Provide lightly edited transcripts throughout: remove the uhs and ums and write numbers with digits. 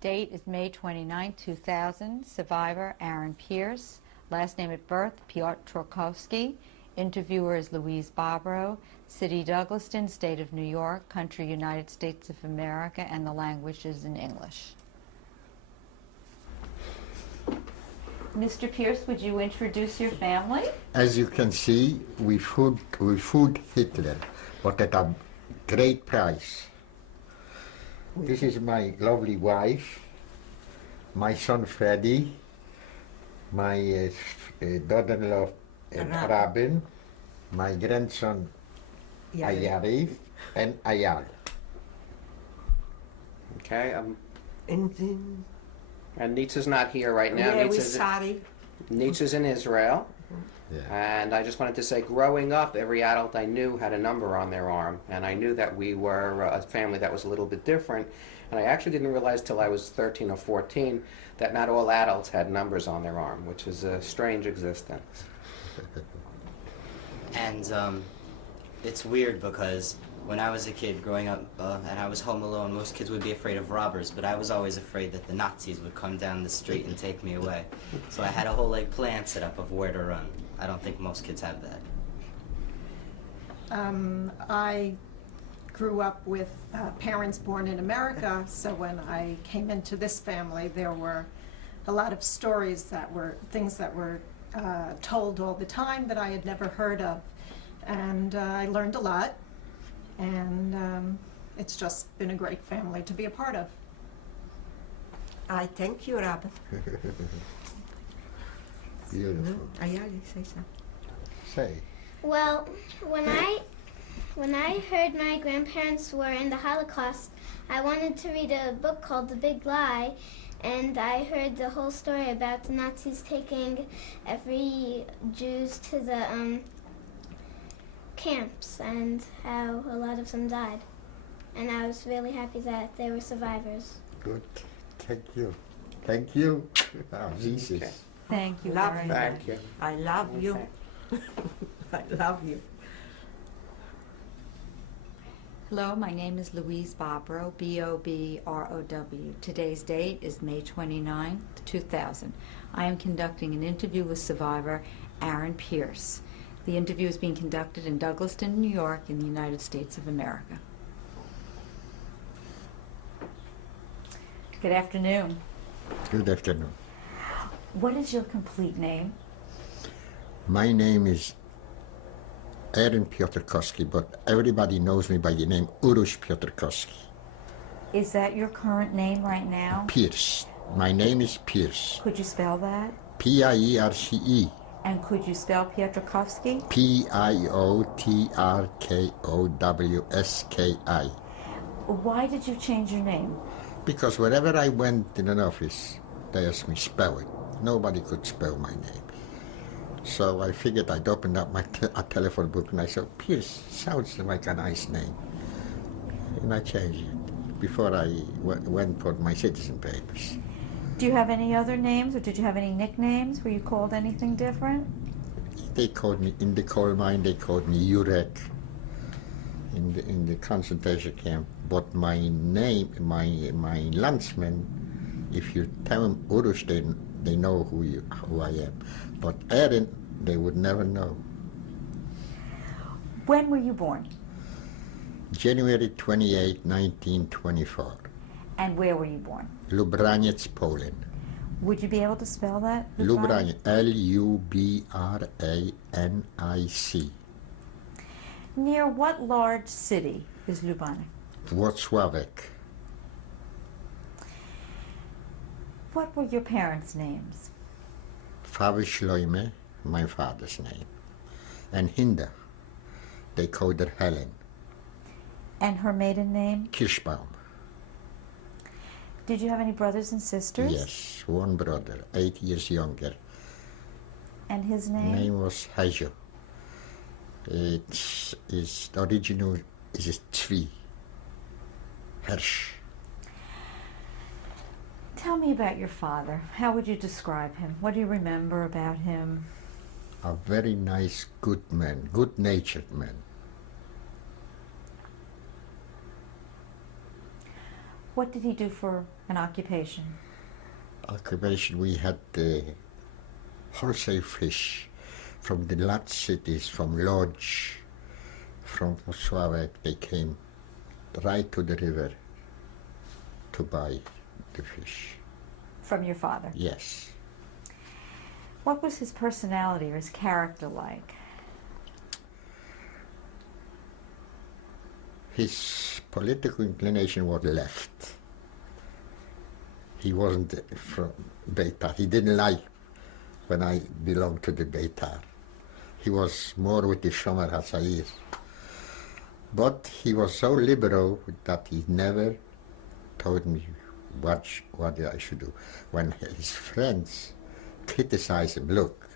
Date is May 29, 2000. Survivor, Aaron Pierce. Last name at birth, Piotrkowski. Interviewer is Louise Bobrow. City, Douglaston, State of New York. Country, United States of America. And the language is in English. Mr. Pierce, would you introduce your family? As you can see, we fought Hitler, but at a great price. This is my lovely wife, my son Freddie, my daughter-in-law Rabin, my grandson Ayarif, and Ayal. Okay, And and Nietzsche's not here right now. yeah, we're sorry. Nietzsche's in Israel. Yeah. And I just wanted to say, growing up, every adult I knew had a number on their arm, and I knew that we were a family that was a little bit different. And I actually didn't realize till I was 13 or 14 that not all adults had numbers on their arm, which is a strange existence. And it's weird because when I was a kid growing up and I was home alone, most kids would be afraid of robbers, but I was always afraid that the Nazis would come down the street and take me away. So I had a whole plan set up of where to run. I don't think most kids have that. I grew up with parents born in America, so when I came into this family, there were a lot of stories that were things that were told all the time that I had never heard of. And I learned a lot, and it's just been a great family to be a part of. I thank you, Rabbi. Beautiful. Ayali, say something. Say. Well, when I heard my grandparents were in the Holocaust, I wanted to read a book called The Big Lie, and I heard the whole story about the Nazis taking every Jews to the camps and how a lot of them died. And I was really happy that they were survivors. Good. Thank you. Thank you. Oh, Jesus. Okay. Thank you Love very you. much. Thank you. I love you. Okay. I love you. Hello, my name is Louise Bobrow, B-O-B-R-O-W. Today's date is May 29, 2000. I am conducting an interview with survivor Aaron Pierce. The interview is being conducted in Douglaston, New York, in the United States of America. Good afternoon. Good afternoon. What is your complete name? My name is Aaron Piotrkowski, but everybody knows me by the name Urush Piotrkowski. Is that your current name right now? Pierce. My name is Pierce. Could you spell that? P-I-E-R-C-E. And could you spell Piotrkowski? P-I-O-T-R-K-O-W-S-K-I. Why did you change your name? Because wherever I went in an office, they asked me spell it. Nobody could spell my name. So I figured I'd open up my a telephone book and I said, Pierce sounds like a nice name. And I changed it before I went for my citizen papers. Do you have any other names, or did you have any nicknames? Were you called anything different? They called me, in the coal mine, they called me Jurek in the concentration camp. But my name, my landsmen, if you tell them Urush, they know who I am. But Aaron, they would never know. When were you born? January 28, 1924. And where were you born? Lubraniec, Poland. Would you be able to spell that? Lubraniec, L-U-B-R-A-N-I-C. Near what large city is Luban? Włocławek. What were your parents' names? Fawy Schleime, my father's name. And Hinda, they called her Helen. And her maiden name? Kirschbaum. Did you have any brothers and sisters? Yes, one brother, 8 years younger. And his name? Name was Hajo. It's the original is Zwi. Hirsch. Tell me about your father. How would you describe him? What do you remember about him? A very nice, good man, good-natured man. What did he do for an occupation? Occupation, we had wholesale fish from the large cities, from Lodz, from Posławek. They came right to the river to buy the fish. From your father? Yes. What was his personality or his character like? His political inclination was left. He wasn't from Beitar. He didn't like when I belonged to the Beitar. He was more with the Shomer HaTzair. But he was so liberal that he never told me what I should do. When his friends criticized him, look,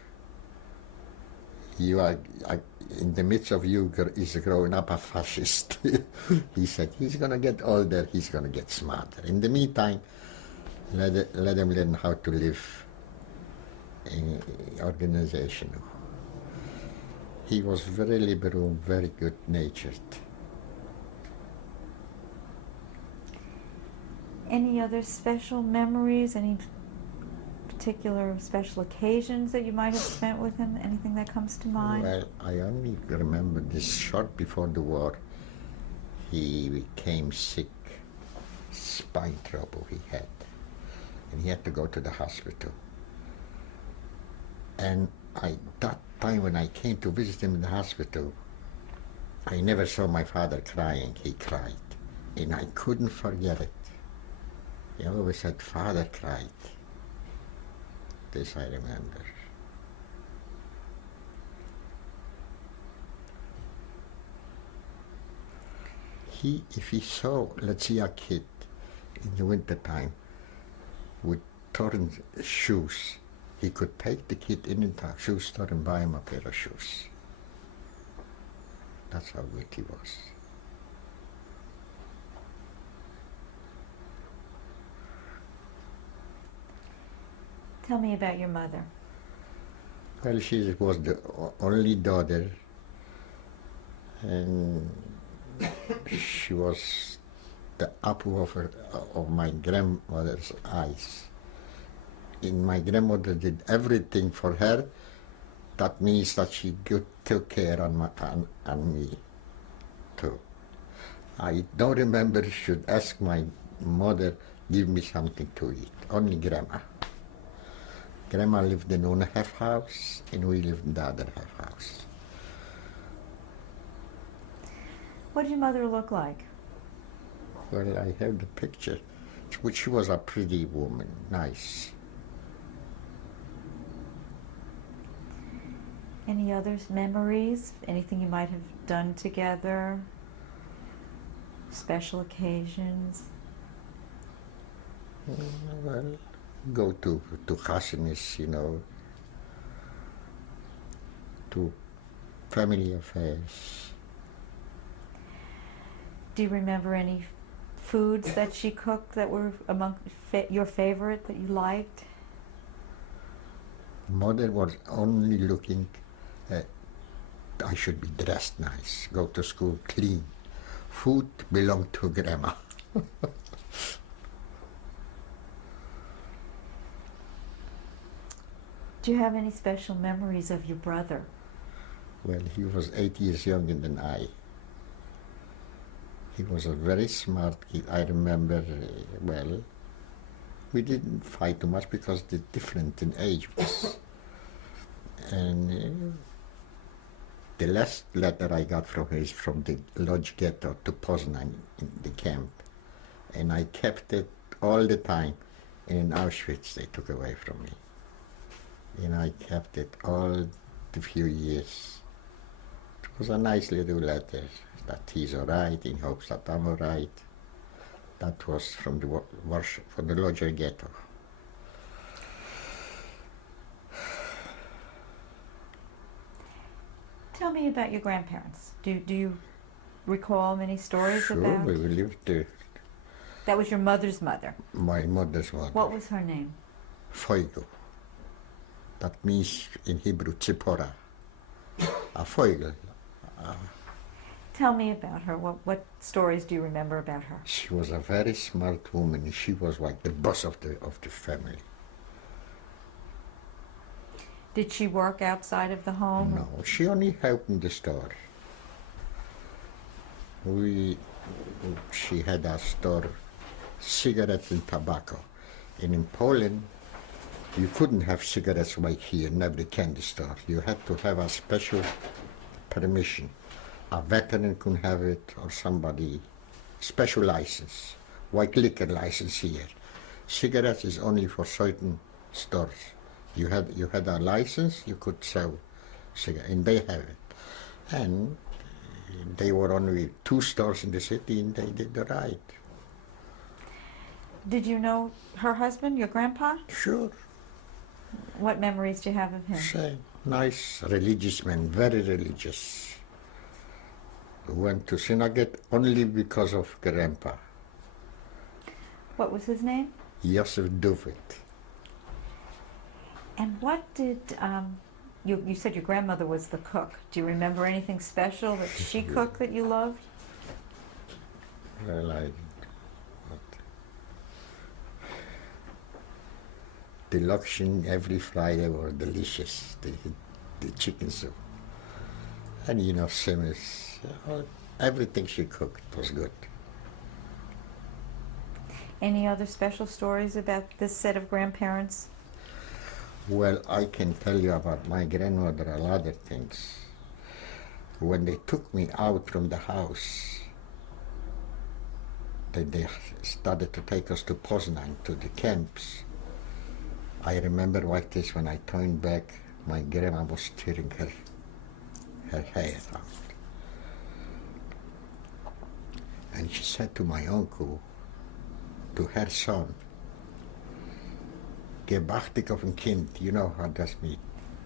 you are in the midst of you is growing up a fascist. He said, he's going to get older, he's going to get smarter. In the meantime, let him learn how to live in organization. He was very liberal, very good-natured. Any other special memories? Any particular special occasions that you might have spent with him? Anything that comes to mind? Well, I only remember this short before the war. He became sick, spine trouble he had, and he had to go to the hospital. And that time when I came to visit him in the hospital, I never saw my father crying. He cried, and I couldn't forget it. He always said, "Father cried." This I remember. If he saw, let's see, a kid in the winter time with torn shoes, he could take the kid in the shoe store and buy him a pair of shoes. That's how good he was. Tell me about your mother. Well, she was the only daughter, and she was the apple of my grandmother's eyes. And my grandmother did everything for her. That means that she took care on me too. I don't remember should ask my mother give me something to eat. Only grandma. Grandma lived in one half house, and we lived in the other half house. What did your mother look like? Well, I have the picture. She was a pretty woman, nice. Any other memories? Anything you might have done together? Special occasions? Well, go to Hasimis, to family affairs. Do you remember any foods that she cooked that were among your favorite that you liked? Mother was only looking at I should be dressed nice, go to school clean. Food belonged to grandma. Do you have any special memories of your brother? Well, he was 8 years younger than I. He was a very smart kid. I remember, well, we didn't fight too much because they're different in age. And the last letter I got from him is from the Lodz ghetto to Posan in the camp. And I kept it all the time. And in Auschwitz, they took away from me. And I kept it all the few years. It was a nice little letter that he's all right, in hopes that I'm all right. That was from the Lodz ghetto. Tell me about your grandparents. Do you recall many stories Sure, about? we lived there. That was your mother's mother. My mother's mother. What was her name? Feugel. That means in Hebrew, Tzipora. A Feugel. Tell me about her. What stories do you remember about her? She was a very smart woman. She was like the boss of the family. Did she work outside of the home? No, she only helped in the store. She had a store, cigarettes and tobacco. And in Poland, you couldn't have cigarettes like here in every candy store. You had to have a special permission. A veteran couldn't have it, or somebody, special license, like liquor license here. Cigarettes is only for certain stores. You had a license, you could sell cigarettes, and they have it. And they were only 2 stores in the city, and they did the right. Did you know her husband, your grandpa? Sure. What memories do you have of him? Same. Nice, religious man, very religious. Went to synagogue only because of grandpa, What was his name? Yosef David. And what did, you said your grandmother was the cook. Do you remember anything special that she cooked that you loved? Well, the loction every Friday were delicious. The chicken soup. And simmers. Everything she cooked was good. Any other special stories about this set of grandparents? Well, I can tell you about my grandmother a lot of things. When they took me out from the house, they started to take us to Posan, to the camps. I remember like this, when I turned back, my grandma was tearing her hair out. And she said to my uncle, to her son, "Gebachtig auf ein Kind," you know how that means.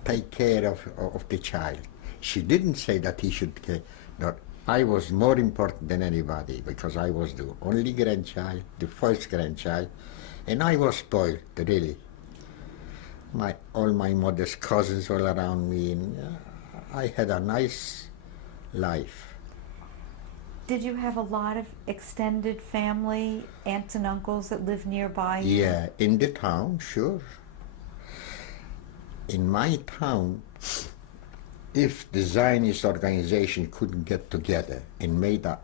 Take care of the child. She didn't say that he should care. No, I was more important than anybody because I was the only grandchild, the first grandchild, and I was spoiled, really. All my mother's cousins all around me, and I had a nice life. Did you have a lot of extended family, aunts and uncles that lived nearby? Yeah, in the town, sure. In my town, if the Zionist organization couldn't get together and made a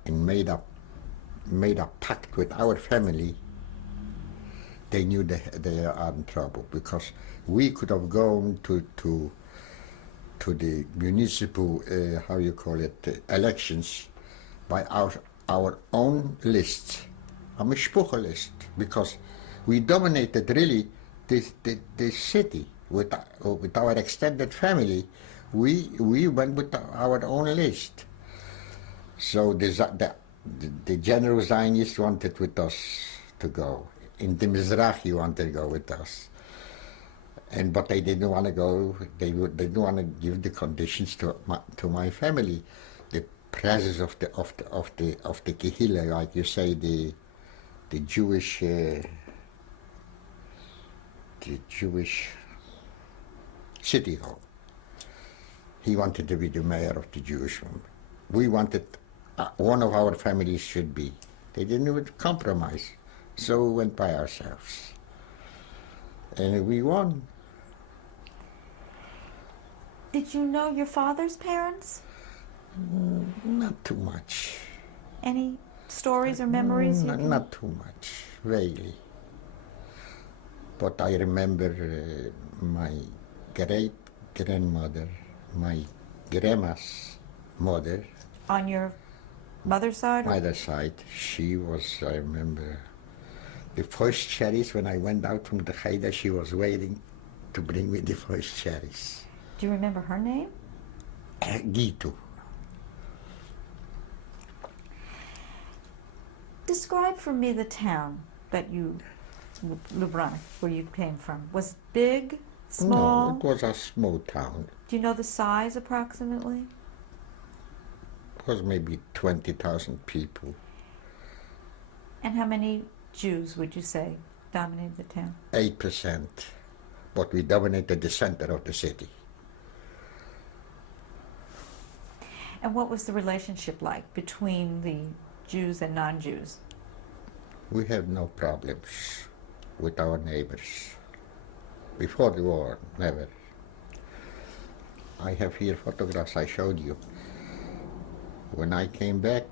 pact with our family, they knew they are in trouble, because we could have gone to the municipal, elections by our own list, a mishpucha list, because we dominated really the city with our extended family. We went with our own list. So the general Zionists wanted with us to go. In the Mizrahi wanted to go with us. But they didn't want to go. They didn't want to give the conditions to my family. The presence of the kehillah, like you say, the Jewish city hall. He wanted to be the mayor of the Jewish one. We wanted one of our families should be. They didn't even compromise, so we went by ourselves, and we won. Did you know your father's parents? Not too much. Any stories or memories? Not too much, really. But I remember my great-grandmother, my grandma's mother. On your mother's side? Mother's side. She was, I remember, the first cherries. When I went out from the Cheder, she was waiting to bring me the first cherries. Do you remember her name? Gitu. Describe for me the town that Luban, where you came from. Was it big, small? No, it was a small town. Do you know the size approximately? It was maybe 20,000 people. And how many Jews would you say dominated the town? 8%. But we dominated the center of the city. And what was the relationship like between the Jews and non-Jews? We have no problems with our neighbors. Before the war, never. I have here photographs I showed you. When I came back,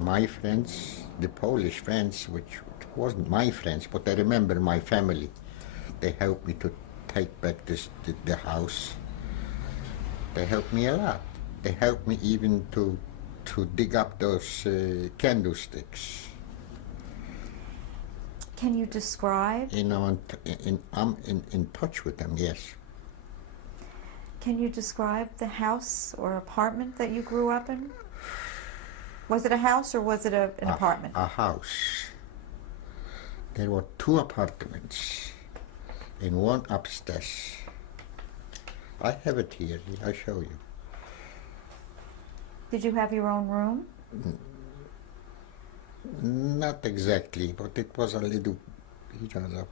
my friends, the Polish friends, which wasn't my friends, but I remember my family, they helped me to take back the house. They helped me a lot. They helped me even to dig up those candlesticks. Can you describe? You know, I'm in touch with them, yes. Can you describe the house or apartment that you grew up in? Was it a house or was it an apartment? A house. There were 2 apartments and 1 upstairs. I have it here. I'll show you. Did you have your own room? Not exactly, but it was a little, a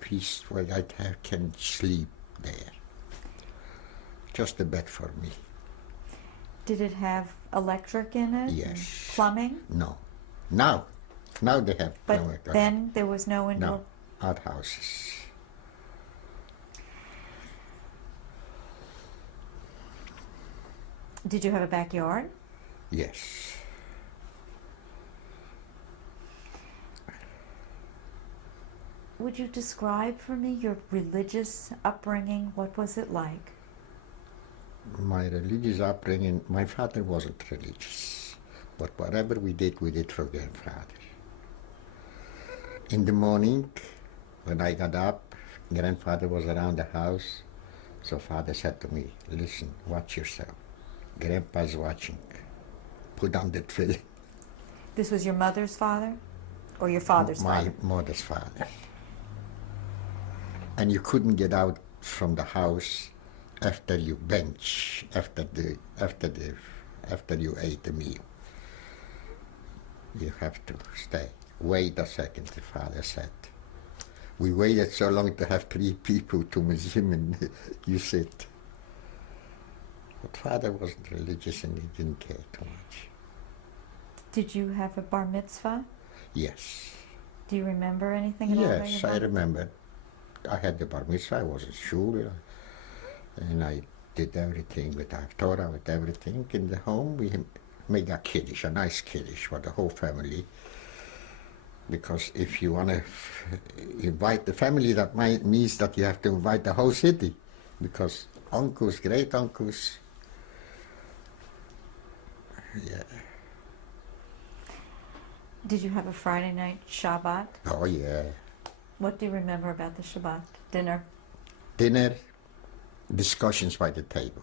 piece where I can sleep there. Just a bed for me. Did it have electric in it? Yes. Plumbing? No. Now they have. But no, then there was no indoor? No, outhouses. Did you have a backyard? Yes. Would you describe for me your religious upbringing? What was it like? My religious upbringing, my father wasn't religious, but whatever we did for grandfather. In the morning, when I got up, grandfather was around the house, so father said to me, listen, watch yourself. Grandpa's watching. Put on the tefillin. This was your mother's father? Or your father's father? My mother's father. And you couldn't get out from the house after you bench, after you ate the meal. You have to stay. Wait a second, the father said. We waited so long to have 3 people to museum and you sit. But father wasn't religious and he didn't care too much. Did you have a bar mitzvah? Yes. Do you remember anything at all about your Yes, bar I mitzvah? remember. I had the bar mitzvah, I was in shul, and I did everything with Torah, with everything. In the home, we made a kiddush, a nice kiddush for the whole family. Because if you want to invite the family, that means that you have to invite the whole city. Because uncles, great uncles, yeah. Did you have a Friday night Shabbat? Oh yeah. What do you remember about the Shabbat dinner? Dinner, discussions by the table.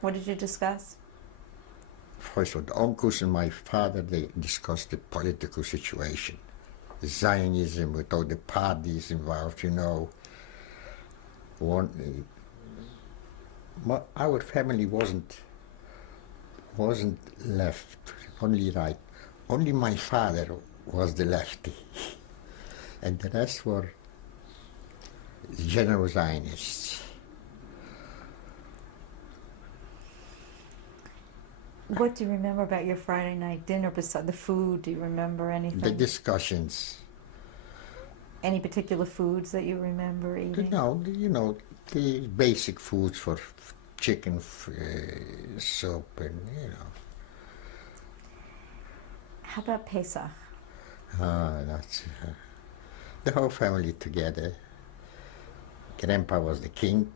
What did you discuss? First, with the uncles and my father, they discussed the political situation. Zionism, with all the parties involved, Our family wasn't left, only right. Only my father was the lefty. And the rest were general Zionists. What do you remember about your Friday night dinner besides the food? Do you remember anything? The discussions. Any particular foods that you remember eating? No, the basic foods for chicken soup and, How about Pesach? That's the whole family together. Grandpa was the king.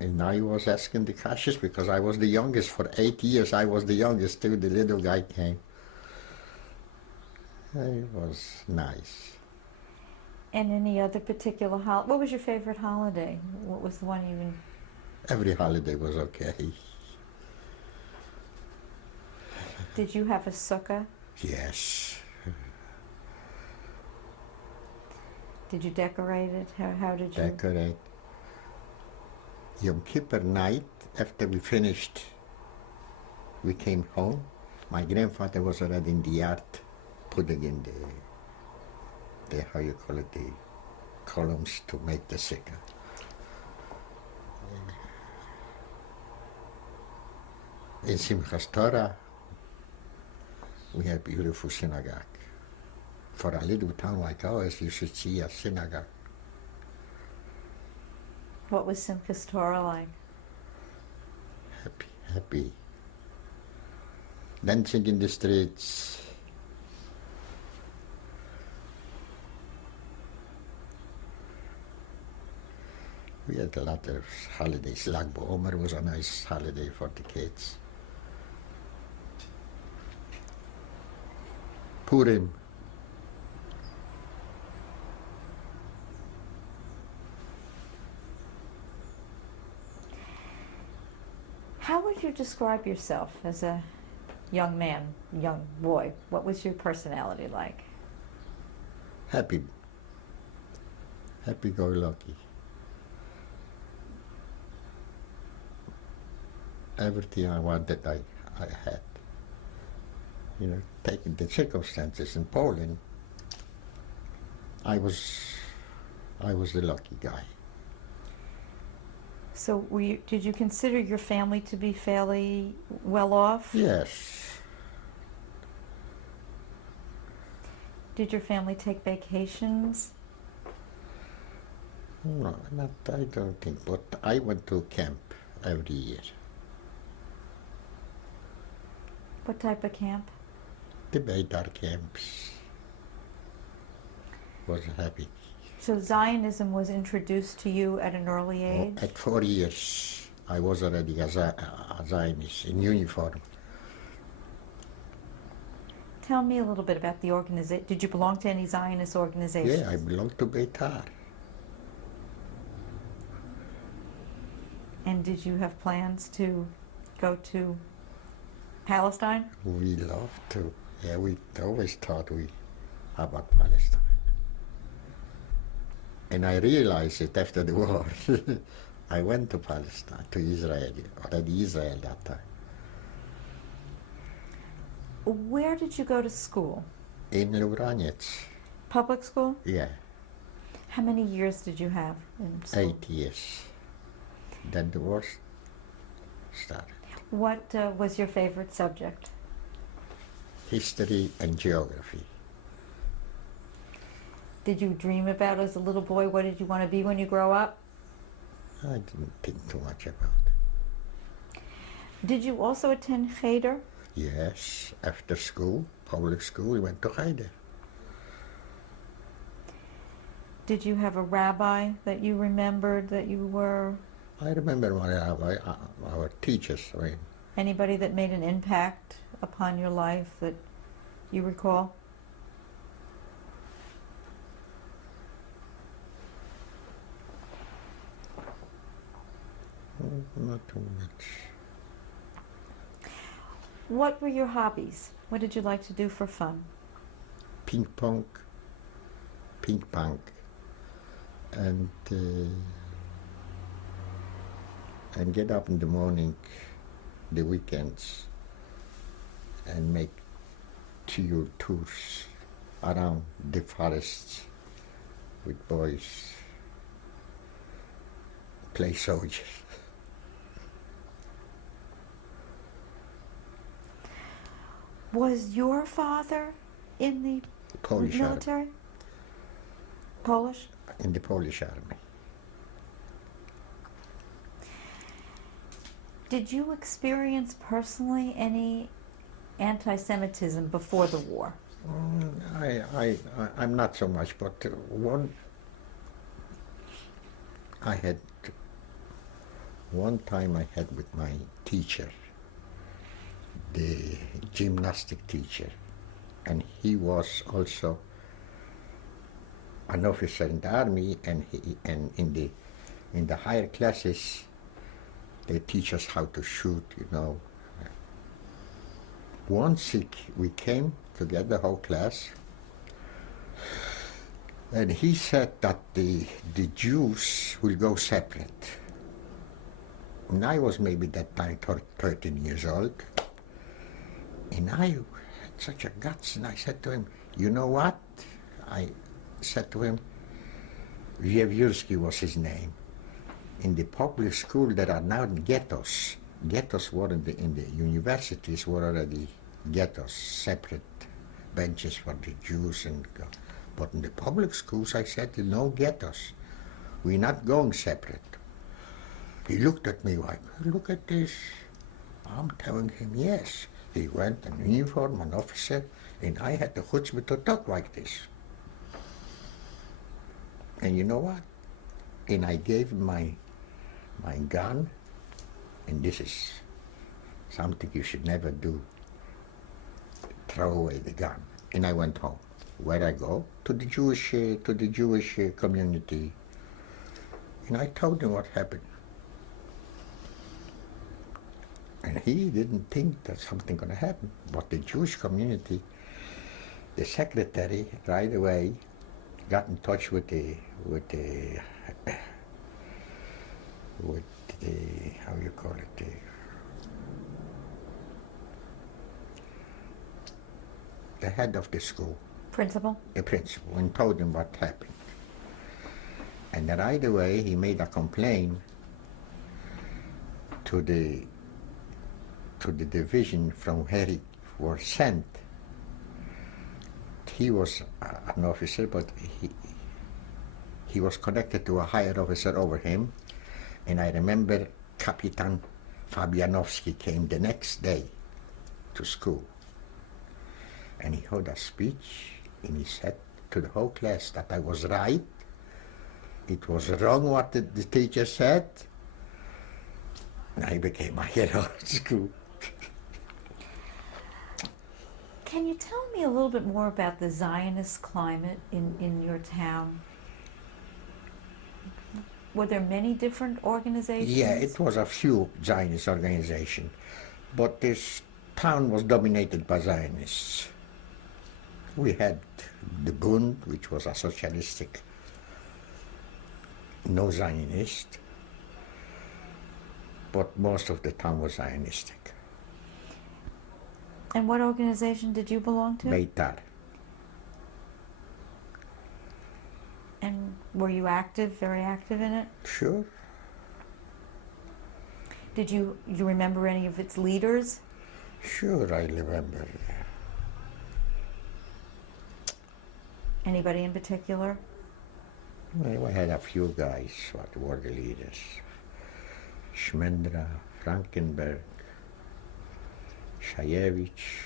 And I was asking the kashas because I was the youngest. For 8 years I was the youngest too. The little guy came. It was nice. And any other particular holiday? What was your favorite holiday? What was the one you... Every holiday was okay. Did you have a sukkah? Yes. Did you decorate it? How did you... Decorate. Yom Kippur night, after we finished, we came home. My grandfather was already in the yard, putting in the how you call it, the columns to make the sukkah. In Simchas Torah, we have beautiful synagogue. For a little town like ours, you should see a synagogue. What was Simchas Torah like? Happy, happy. Dancing in the streets. We had a lot of holidays. Lag BaOmer was a nice holiday for the kids. Purim. How would you describe yourself as a young man, young boy? What was your personality like? Happy. Happy-go-lucky. Everything I wanted, I had. You know, taking the circumstances in Poland, I was the lucky guy. So did you consider your family to be fairly well off? Yes. Did your family take vacations? No, I don't think, but I went to camp every year. What type of camp? The Beitar camps. Was happy. So Zionism was introduced to you at an early age? At 4 years, I was already a Zionist in uniform. Tell me a little bit about the organization. Did you belong to any Zionist organizations? Yeah, I belonged to Beitar. And did you have plans to go to Palestine? We love to. Yeah, we always thought about Palestine. And I realized it after the war. I went to Palestine, to Israel, already Israel that time. Where did you go to school? In Luban. Public school? Yeah, How many years did you have in school? 8 years. Then the war started. What was your favorite subject? History and geography. Did you dream about as a little boy? What did you want to be when you grow up? I didn't think too much about it. Did you also attend Cheder? Yes, after school, public school, we went to Cheder. Did you have a rabbi that you remembered that you were? I remember our teachers. I mean, Anybody that made an impact upon your life that you recall? not too much. What were your hobbies? What did you like to do for fun? Ping pong, and get up in the morning, the weekends, and make tours around the forests with boys, play soldiers. Was your father in the Polish military? Polish? in the Polish army. Did you experience personally any anti-Semitism before the war? I'm not so much, but one time I had with my teacher, the gymnastic teacher, and he was also an officer in the army, and in the higher classes they teach us how to shoot, you know. Once we came together, whole class, and he said that the Jews will go separate. And I was maybe that time 13 years old, and I had such a guts, and I said to him, you know what? I said to him, Wiewiórski was his name. In the public school there are now ghettos. ghettos were in the universities were already ghettos, separate benches for the Jews but in the public schools I said no ghettos. We're not going separate. He looked at me like, look at this. I'm telling him yes. He went in uniform, an officer, and I had the chutzpah to talk like this. And you know what? And I gave him my gun, and this is something you should never do. Throw away the gun. And I went home. Where I go? To the Jewish community. And I told him what happened. And he didn't think that something gonna happen. But the Jewish community, the secretary right away got in touch with the how you call it, the head of the school. Principal? The principal, and told him what happened. And right away he made a complaint to the division from where he was sent. He was an officer, but he was connected to a higher officer over him. And I remember Kapitan Fabianowski came the next day to school. And he held a speech, and he said to the whole class that I was right. It was wrong what the teacher said. And I became a hero at school. Can you tell me a little bit more about the Zionist climate in your town? Were there many different organizations? Yeah, it was a few Zionist organizations, but this town was dominated by Zionists. We had the Bund, which was a socialistic, no Zionist, but most of the town was Zionistic. And what organization did you belong to? Beitar. And were you active, very active in it? Sure. Did you remember any of its leaders? Sure, I remember. Anybody in particular? Well, I had a few guys what were the leaders. Schmendra, Frankenberg, Shayevich.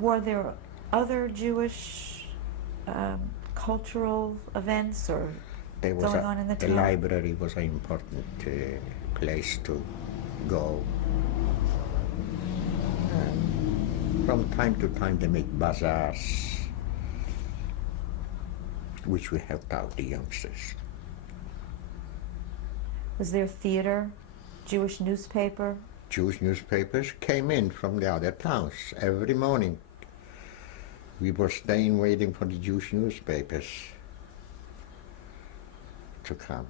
Were there other Jewish cultural events or There was going on in the the town? library was an important place to go. From time to time they make bazaars, which we helped out the youngsters. Was there theater, Jewish newspaper? Jewish newspapers came in from the other towns every morning. We were staying waiting for the Jewish newspapers to come.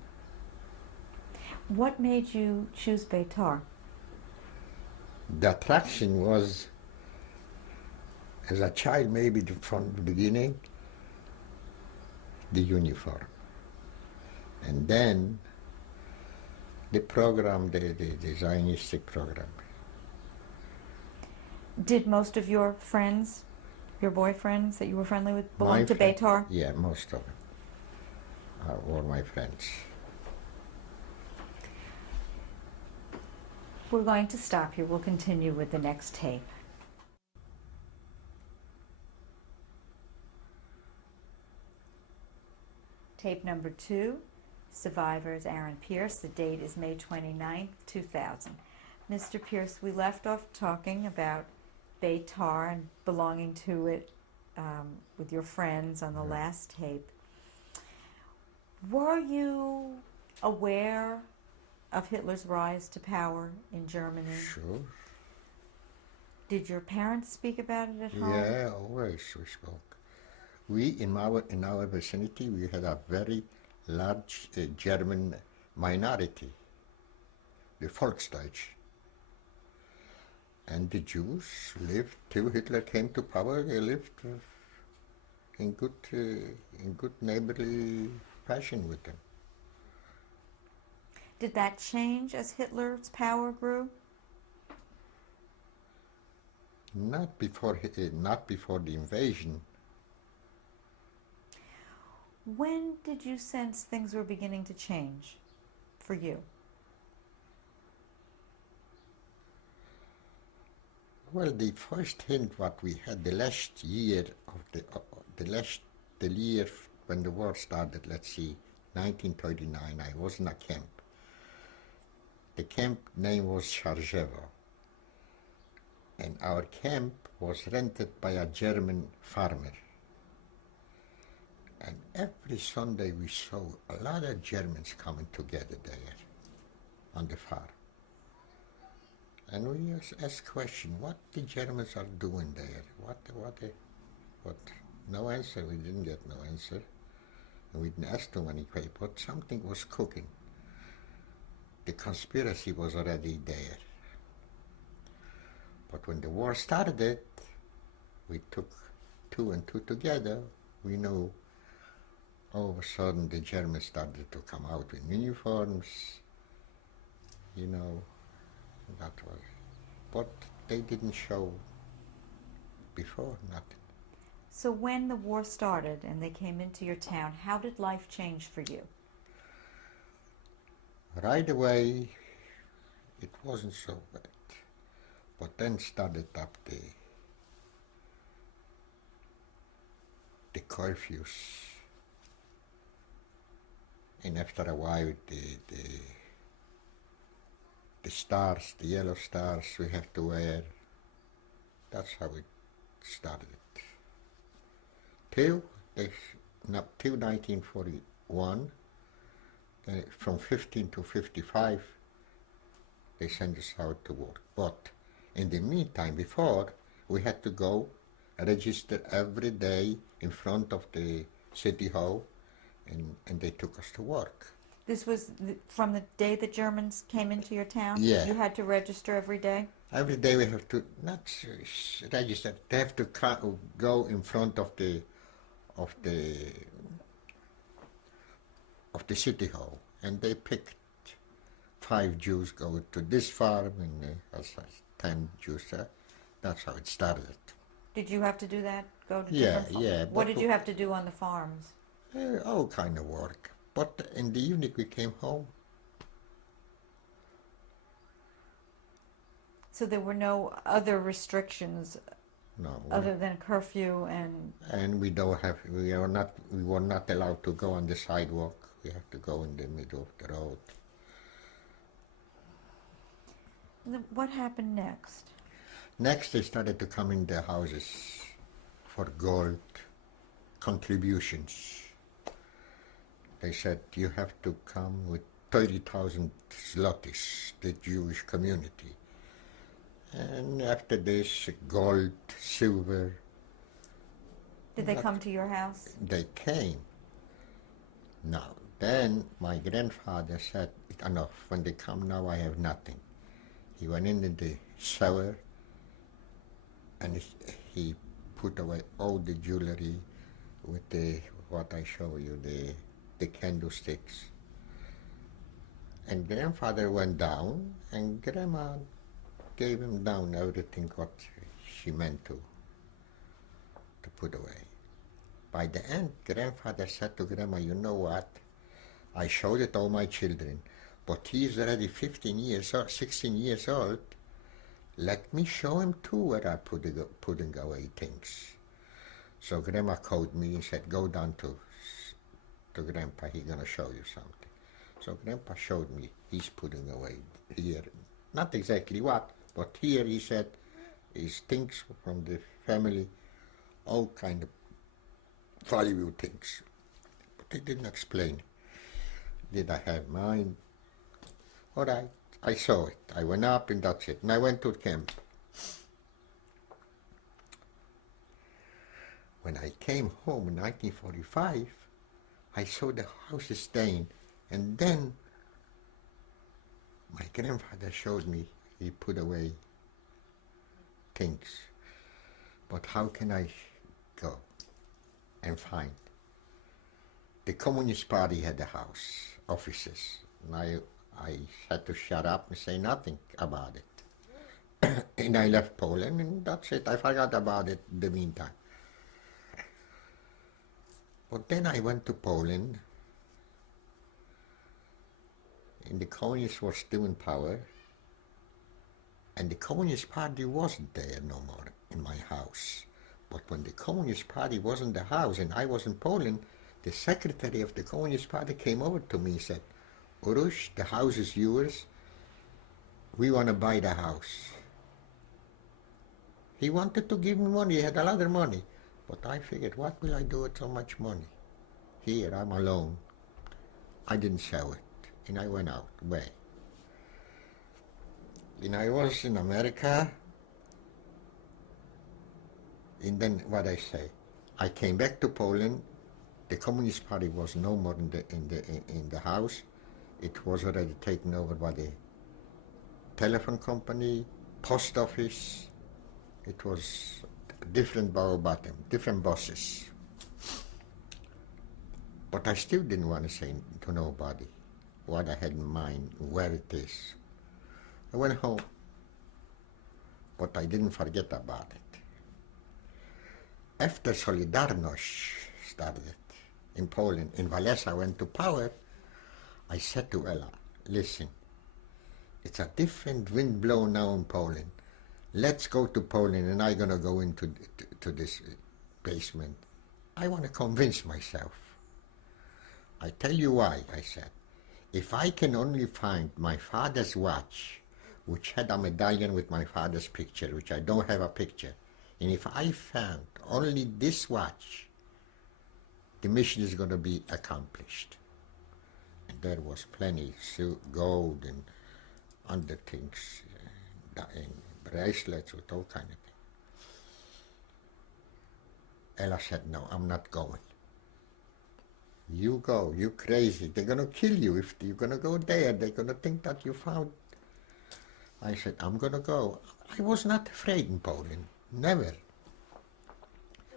What made you choose Beitar? The attraction was, as a child maybe from the beginning, the uniform. And then the program, the Zionistic program. Did most of your friends, your boyfriends that you were friendly with, belong to friend- Beitar? Yeah, most of them are all my friends. We're going to stop here. We'll continue with the next tape. Tape number 2, survivors Aaron Pierce. The date is May 29th, 2000. Mr. Pierce, we left off talking about Beitar and belonging to it with your friends on the last tape. Were you aware of Hitler's rise to power in Germany? Sure. Did your parents speak about it at home? Yeah, always we spoke. We, in our vicinity, we had a very large German minority, the Volksdeutsch. And the Jews lived till Hitler came to power. They lived in good neighborly fashion with them. Did that change as Hitler's power grew? Not before the invasion. When did you sense things were beginning to change for you? Well, the first hint what we had the last year of the year when the war started, let's see, 1939, I was in a camp. The camp name was Sarajevo. And our camp was rented by a German farmer. And every Sunday we saw a lot of Germans coming together there on the farm. And we asked question, what the Germans are doing there? What? No answer. We didn't get no answer. And we didn't ask too many questions, but something was cooking. The conspiracy was already there. But when the war started, we took 2 and 2 together. We knew all of a sudden the Germans started to come out with uniforms, you know, that was, but they didn't show before, nothing. So when the war started and they came into your town, how did life change for you? Right away, it wasn't so bad, but then started up the curfews, and after a while the stars, the yellow stars we have to wear. That's how it started. Till 1941, from 15 to 55, they sent us out to work. But in the meantime, before, we had to go register every day in front of the city hall, and they took us to work. This was from the day the Germans came into your town? Yeah. You had to register every day? Every day we have to, not register, they have to go in front of the city hall, and they picked 5 Jews go to this farm, and 10 Jews there. That's how it started. Did you have to do that? Go to Yeah, different farms? yeah. What did you have to do on the farms? All kind of work. But in the evening we came home. So there were no other restrictions No. other than curfew and... And we were not allowed to go on the sidewalk. We have to go in the middle of the road. What happened next? Next they started to come in the houses for gold contributions. They said you have to come with 30,000 zlotys, the Jewish community. And after this, gold, silver. Did they come to your house? They came. Now, then my grandfather said, enough, when they come now I have nothing. He went in the cellar and he put away all the jewelry with what I show you, the candlesticks. And grandfather went down, and grandma gave him down everything what she meant to put away. By the end, grandfather said to grandma, you know what? I showed it all my children, but he's already 15 years old, 16 years old. Let me show him too where I putting away things. So grandma called me and said, go down to grandpa, he's gonna show you something. So grandpa showed me, he's putting away here, not exactly what, but here he said, is things from the family, all kind of valuable things. But he didn't explain. Did I have mine? All right, I saw it. I went up and that's it. And I went to camp. When I came home in 1945, I saw the house stained, and then my grandfather showed me he put away things. But how can I go and find? The Communist Party had a house, offices, and I had to shut up and say nothing about it. And I left Poland, and that's it. I forgot about it in the meantime. But then I went to Poland, and the communists were still in power, and the Communist Party wasn't there no more in my house. But when the Communist Party was in the house and I was in Poland, the secretary of the Communist Party came over to me and said, Urush, the house is yours. We want to buy the house. He wanted to give me money. He had a lot of money. But I figured, what will I do with so much money? Here, I'm alone. I didn't sell it. And I went out, away. And I was in America. And then what I say, I came back to Poland. The Communist Party was no more in the house. It was already taken over by the telephone company, post office. It was different bottom, different bosses. But I still didn't want to say to nobody what I had in mind, where it is. I went home, but I didn't forget about it. After Solidarność started in Poland, in Wałęsa went to power, I said to Ella, listen, it's a different wind blow now in Poland. Let's go to Poland, and I'm going to go into to this basement. I want to convince myself. I tell you why, I said. If I can only find my father's watch, which had a medallion with my father's picture, which I don't have a picture, and if I found only this watch, the mission is going to be accomplished. And there was plenty, gold and other things, and bracelets with all kind of things. Ella said, no, I'm not going. You go, you crazy. They're going to kill you if you're going to go there. They're going to think that you found. I said, I'm going to go. I was not afraid in Poland, never.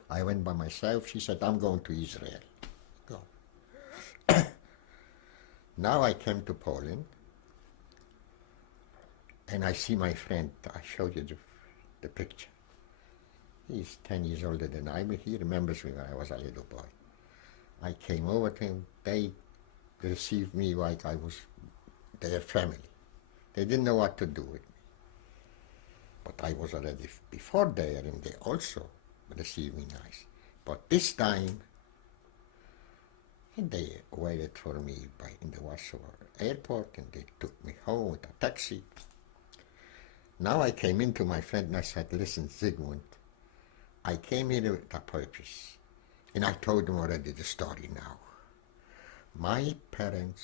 I went by myself. She said, I'm going to Israel. Go. Now I came to Poland, and I see my friend. I showed you the picture. He's 10 years older than I, but he remembers me when I was a little boy. I came over to him. They received me like I was their family. They didn't know what to do with me. But I was already before there, and they also received me nice. But this time, and they waited for me in the Warsaw airport, and they took me home with a taxi. Now I came into my friend and I said, listen, Zygmunt, I came here with a purpose. And I told him already the story now. My parents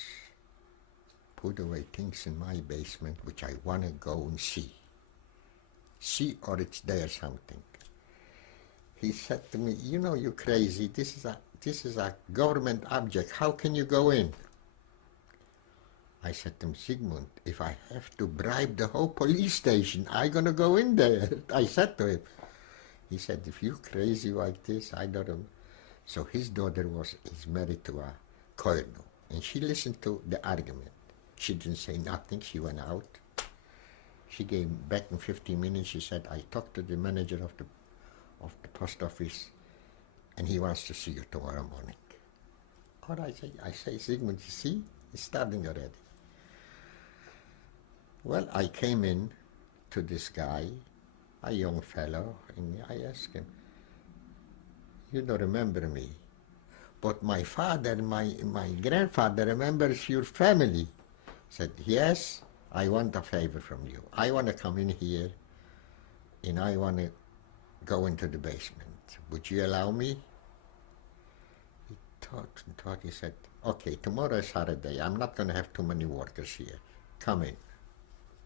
put away things in my basement which I want to go and see. See, or it's there something. He said to me, you know, you're crazy. This is a government object. How can you go in? I said to him, Zygmunt, if I have to bribe the whole police station, I'm going to go in there. I said to him. He said, if you're crazy like this, I don't know. So his daughter is married to a colonel, and she listened to the argument. She didn't say nothing. She went out. She came back in 15 minutes. She said, I talked to the manager of the post office, and he wants to see you tomorrow morning. Or I say, Zygmunt, you see, it's starting already. Well, I came in to this guy, a young fellow, and I asked him, you don't remember me, but my father, my grandfather remembers your family. Said, yes, I want a favor from you. I want to come in here, and I want to go into the basement. Would you allow me? He thought and thought. He said, okay, tomorrow is Saturday. I'm not going to have too many workers here. Come in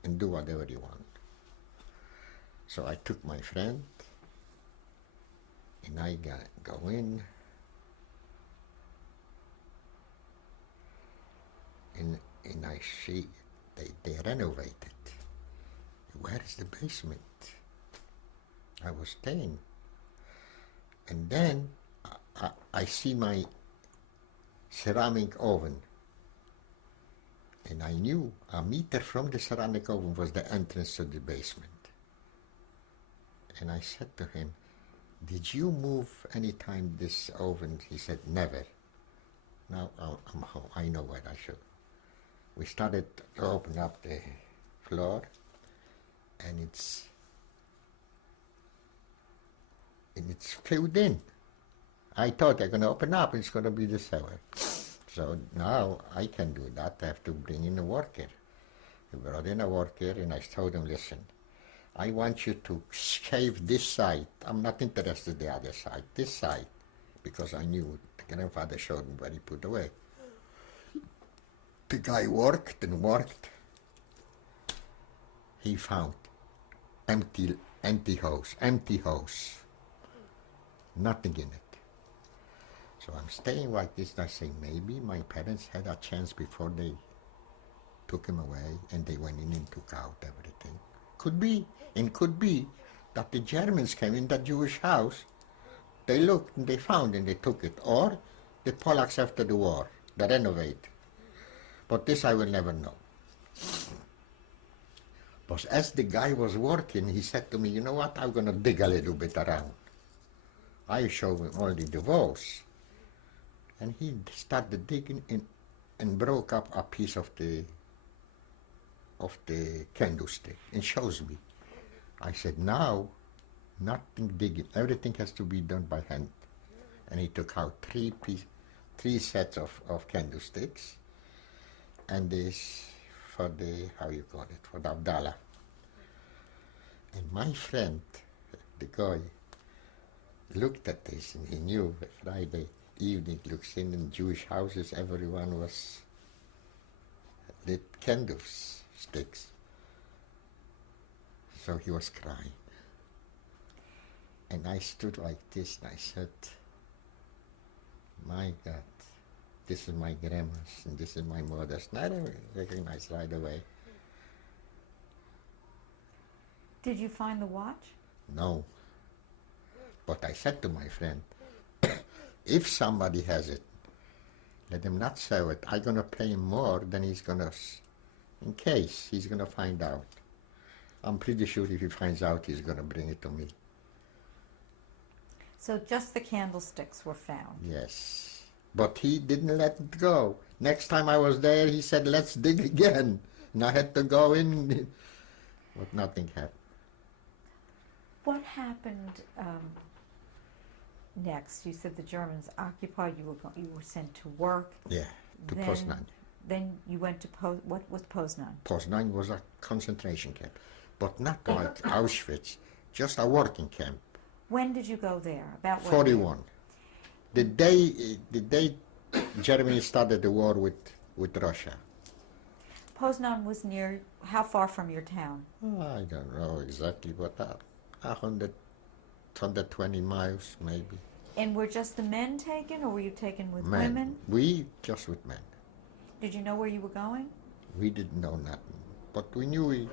and do whatever you want. So I took my friend, and I go in, and I see they renovated. Where is the basement? I was staying. And then I see my ceramic oven. And I knew a meter from the ceramic oven was the entrance to the basement. And I said to him, did you move any time this oven? He said, never. Now I'm home. I know what I should. We started to open up the floor, and it's filled in. I thought I'm going to open up, it's going to be the cellar. So now I can do that. I have to bring in a worker. I brought in a worker, and I told him, listen, I want you to shave this side. I'm not interested in the other side, this side, because I knew the grandfather showed me where he put away. The guy worked and worked. He found empty hose, nothing in it. So I'm staying like this, and I say, maybe my parents had a chance before they took him away, and they went in and took out everything. Could be, and could be that the Germans came in that Jewish house, they looked and they found and they took it, or the Polacks after the war, they renovate. But this I will never know. But as the guy was working, he said to me, you know what, I'm going to dig a little bit around. I showed him only the walls. And he started digging in and broke up a piece of the candlestick and shows me. I said, now, nothing digging, everything has to be done by hand. And he took out three sets of candlesticks, and this for the, how you call it, for the Abdallah. And my friend, the guy, looked at this, and he knew Friday evening looks in Jewish houses, everyone was lit candles, sticks. So he was crying. And I stood like this, and I said, my God, this is my grandma's, and this is my mother's. And I didn't recognize right away. Did you find the watch? No. But I said to my friend, if somebody has it, let him not sell it. I'm going to pay him more than he's going to, in case he's going to find out. I'm pretty sure if he finds out, he's going to bring it to me. So just the candlesticks were found. Yes. But he didn't let it go. Next time I was there, he said, let's dig again. And I had to go in, but nothing happened. What happened next? You said the Germans occupied, you were sent to work. Yeah, to Then- Posan. Then you went to what was Posan? Posan was a concentration camp, but not like Auschwitz, just a working camp. When did you go there? About what 41. The day Germany started the war with Russia. Posan was near, how far from your town? Oh, I don't know exactly what that, 120 miles maybe. And were just the men taken, or were you taken with Men. women? We just with men. Did you know where you were going? We didn't know nothing, but we knew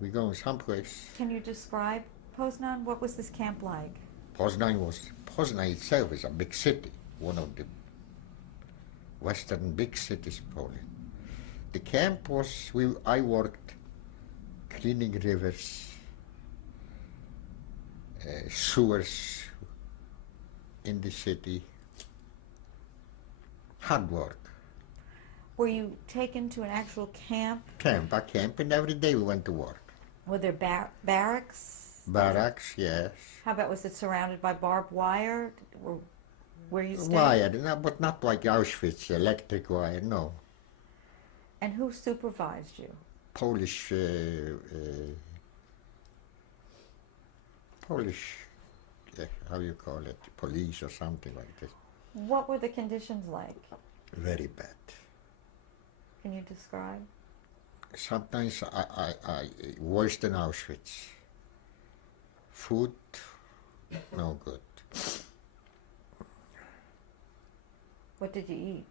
we going someplace. Can you describe Posan? What was this camp like? Poznań itself is a big city, one of the western big cities in Poland. The camp was, I worked cleaning rivers, sewers in the city, hard work. Were you taken to an actual camp? A camp, and every day we went to work. Were there barracks? Barracks, yes. How about, was it surrounded by barbed wire? Or where you stayed? Wire, no, but not like Auschwitz, electric wire, no. And who supervised you? Polish, how you call it, police or something like this. What were the conditions like? Very bad. Can you describe? Sometimes I worse than Auschwitz. Food, no good. What did you eat?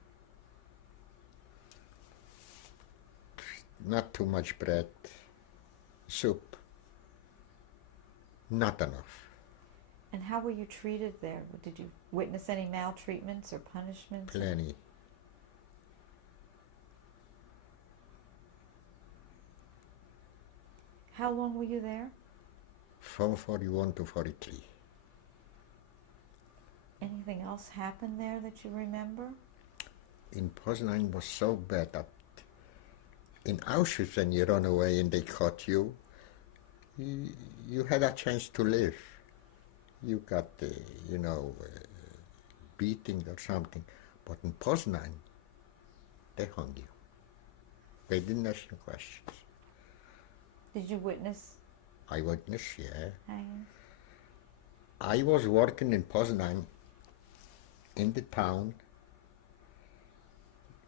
Not too much bread. Soup. Not enough. And how were you treated there? Did you witness any maltreatments or punishments? Plenty. How long were you there? from 41 to 43. Anything else happened there that you remember? In Posan was so bad that in Auschwitz, when you run away and they caught you, you had a chance to live. You got, beating or something. But in Posan, they hung you. They didn't ask you questions. Did you witness Eyewitness, yeah. hanging? I was working in Posan, in the town,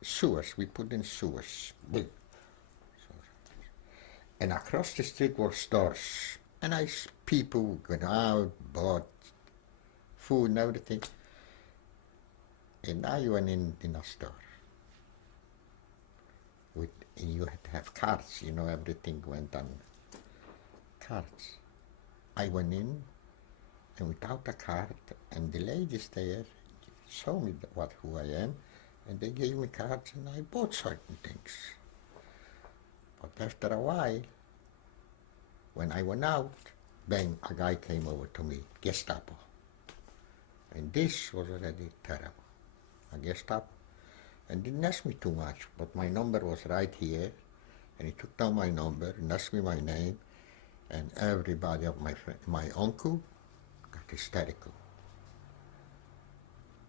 sewers. We put in sewers. Big. And across the street were stores. And people went out, bought food and everything. And I went in a store. And you had to have cards, everything went on cards. I went in, and without a card, and the ladies there saw me who I am, and they gave me cards, and I bought certain things. But after a while, when I went out, bang, a guy came over to me, Gestapo. And this was already terrible. A Gestapo. And didn't ask me too much, but my number was right here, and he took down my number and asked me my name, and everybody of my uncle got hysterical.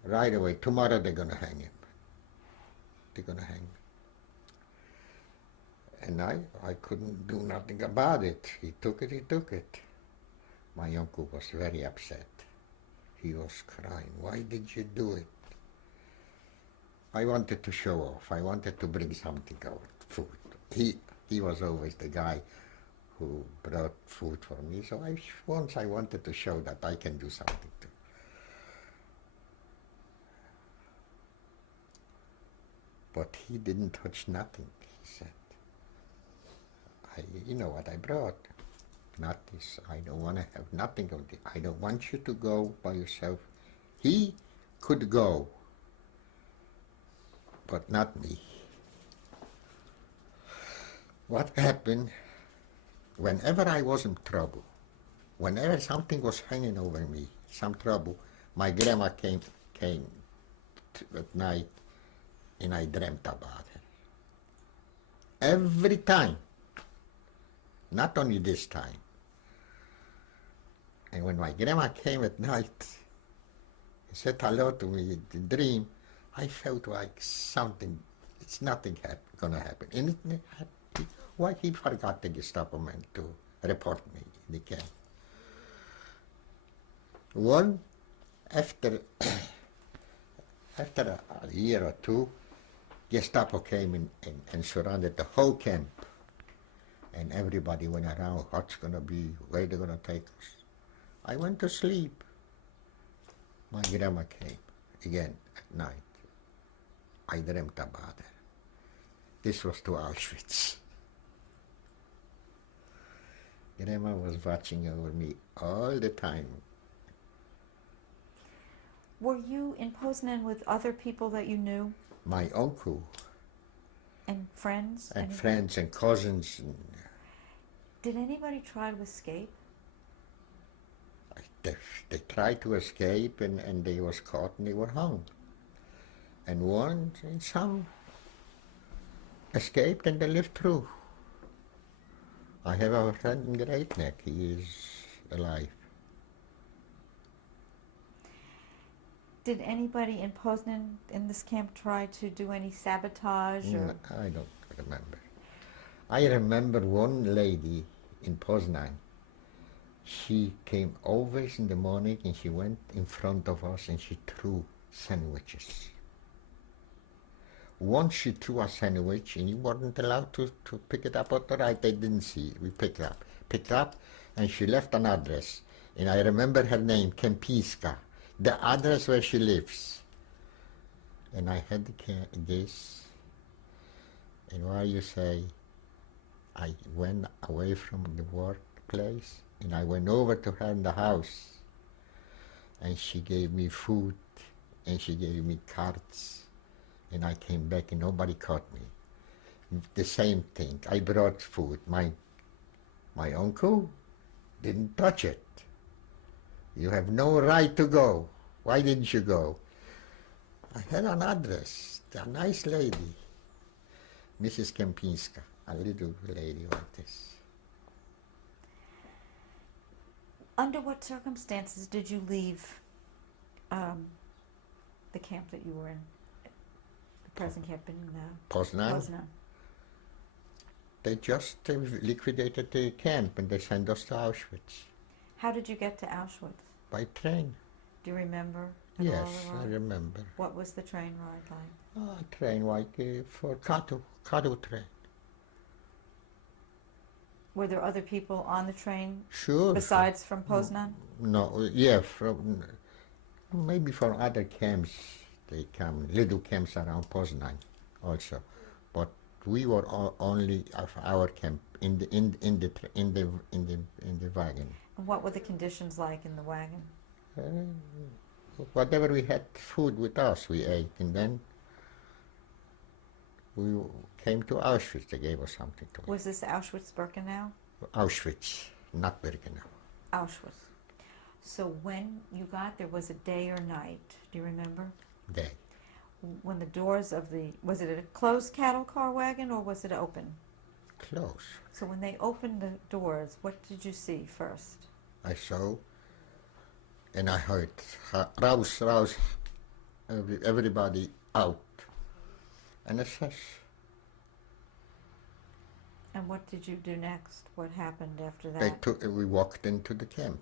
Right away, tomorrow they're gonna hang him. They're gonna hang me. And I couldn't do nothing about it. He took it. My uncle was very upset. He was crying, why did you do it? I wanted to show off. I wanted to bring something out, food. He was always the guy who brought food for me, so once I wanted to show that I can do something too. But he didn't touch nothing, he said. You know what I brought? Not this. I don't want to have nothing of this. I don't want you to go by yourself. He could go, but not me. What happened, whenever I was in trouble, whenever something was hanging over me, some trouble, my grandma came at night, and I dreamt about her. Every time. Not only this time. And when my grandma came at night and said hello to me in the dream, I felt like it's nothing gonna happen. And why he forgot the Gestapo man to report me in the camp. After a year or two, Gestapo came in and surrounded the whole camp. And everybody went around, what's going to be, where they're going to take us. I went to sleep. My grandma came again at night. I dreamt about her. This was to Auschwitz. Grandma was watching over me all the time. Were you in Posan with other people that you knew? My uncle. And friends? And friends and cousins. Did anybody try to escape? They tried to escape and they was caught and they were hung. And some escaped and they lived through. I have a friend in Great Neck, he is alive. Did anybody in Posan in this camp try to do any sabotage? Or? I don't remember. I remember one lady in Posan. She came always in the morning and she went in front of us and she threw sandwiches. Once she threw a sandwich and you weren't allowed to pick it up. All right, they didn't see it. We picked it up and she left an address. And I remember her name, Kempiska, the address where she lives. And I had this, and while you say, I went away from the workplace and I went over to her in the house and she gave me food and she gave me cards and I came back and nobody caught me. The same thing. I brought food. My My uncle didn't touch it. You have no right to go. Why didn't you go? I had an address, a nice lady, Mrs. Kempinska, a little lady like this. Under what circumstances did you leave the camp that you were in? The present camp in Posan. Posan. They just liquidated the camp and they sent us to Auschwitz How did you get to Auschwitz? by train. Do you remember? At Yes, all the I ride? remember. What was the train ride like? A train like for cattle train. Were there other people on the train Sure. besides from Posan? No, yeah, from maybe from other camps they come, little camps around Poznań also, but we were only of our camp in the wagon. And what were the conditions like in the wagon? Whatever we had food with us, we ate, and then we came to Auschwitz. They gave us something to eat. Was this Auschwitz-Birkenau? Auschwitz, not Birkenau. Auschwitz. So when you got there, was it day or night? Do you remember? Day. When the doors of the, was it a closed cattle car wagon or was it open? Close. So when they opened the doors, what did you see first? I saw, and I heard, rouse, rouse, everybody out. And it says, And what did you do next? What happened after they that? we walked into the camp,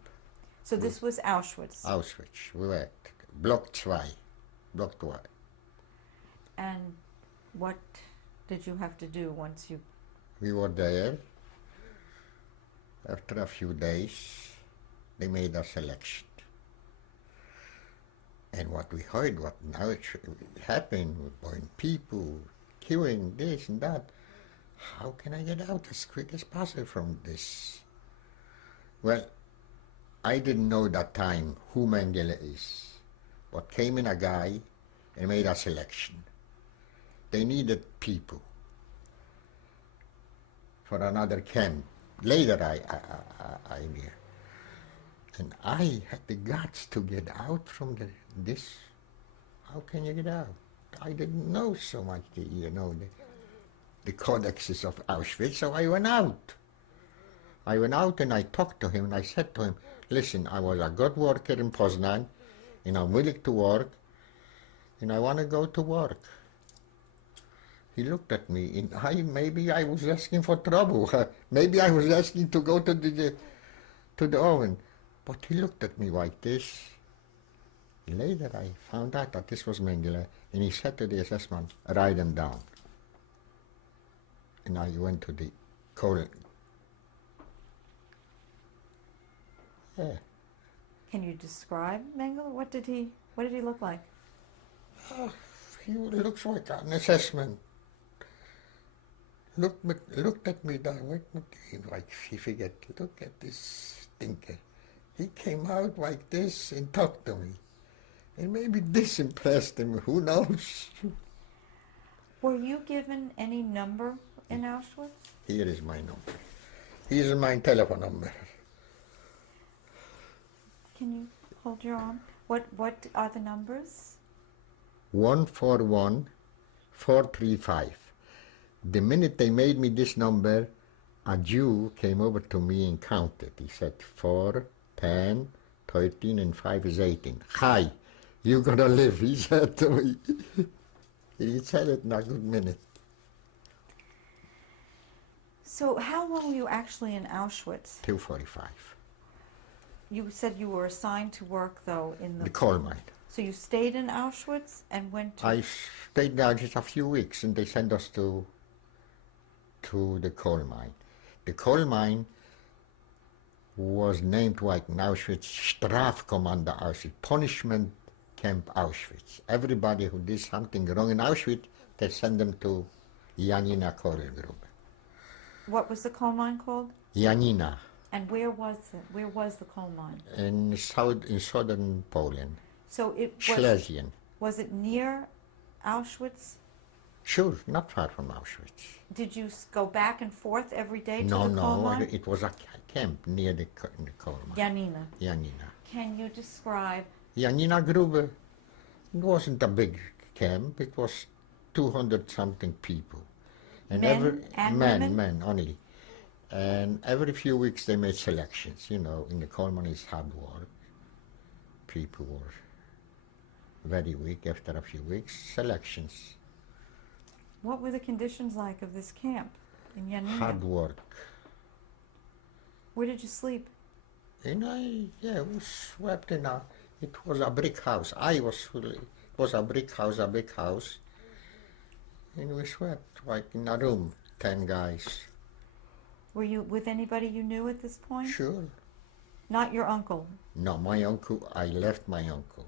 So this was Auschwitz. Auschwitz. We were Block 2, Block 2. And what did you have to do once you... We were there. After a few days, they made a selection. And what we heard, what now it happened, burning people, killing this and that. How can I get out as quick as possible from this? Well, I didn't know that time who Mengele is, but came in a guy and made a selection. They needed people for another camp. Later I knew. And I had the guts to get out from this. How can you get out? I didn't know so much, the codexes of Auschwitz, so I went out. I went out and I talked to him and I said to him, listen, I was a good worker in Poznań and I'm willing to work and I want to go to work. He looked at me and maybe I was asking for trouble. Maybe I was asking to go to the oven. But he looked at me like this. Later I found out that this was Mengele and he said to the SS man, write them down. And I went to the colon. Yeah. Can you describe Mengele? What did he look like? He looks like an assessment. Looked at me down, like he forget, look at this stinker. He came out like this and talked to me. And maybe this impressed him, who knows? Were you given any number in Auschwitz? Here is my number. Here is my telephone number. Can you hold your arm? What are the numbers? 141 435. The minute they made me this number, a Jew came over to me and counted. He said 4, 10, 13, and 5 is 18. Hi, you gotta live, he said to me. He said it in a good minute. So how long were you actually in Auschwitz? 2:45. You said you were assigned to work, though, in The coal mine. So you stayed in Auschwitz and went to... I stayed there just a few weeks and they sent us to the coal mine. The coal mine was named like in Auschwitz, Strafkommando Auschwitz, punishment camp Auschwitz. Everybody who did something wrong in Auschwitz, they send them to Yanina coal group. What was the coal mine called? Yanina, And where was it? Where was the coal mine? in southern Poland, So it was... Schlesien. Was it near Auschwitz? Sure, not far from Auschwitz. Did you go back and forth every day to No, the coal mine? it was a camp near the coal mine. Yanina, Yanina. can you describe? Yanina Grube, it wasn't a big camp, it was 200 something people. And Men and women? Men only. And every few weeks they made selections, you know, in the coal mine is hard work. People were very weak after a few weeks, selections. What were the conditions like of this camp in Yanina? Hard work. Where did you sleep? And we slept in it was a brick house. It was a big house. And we slept like in a room, 10 guys. Were you with anybody you knew at this point? Sure. Not your uncle? No, my uncle, I left my uncle.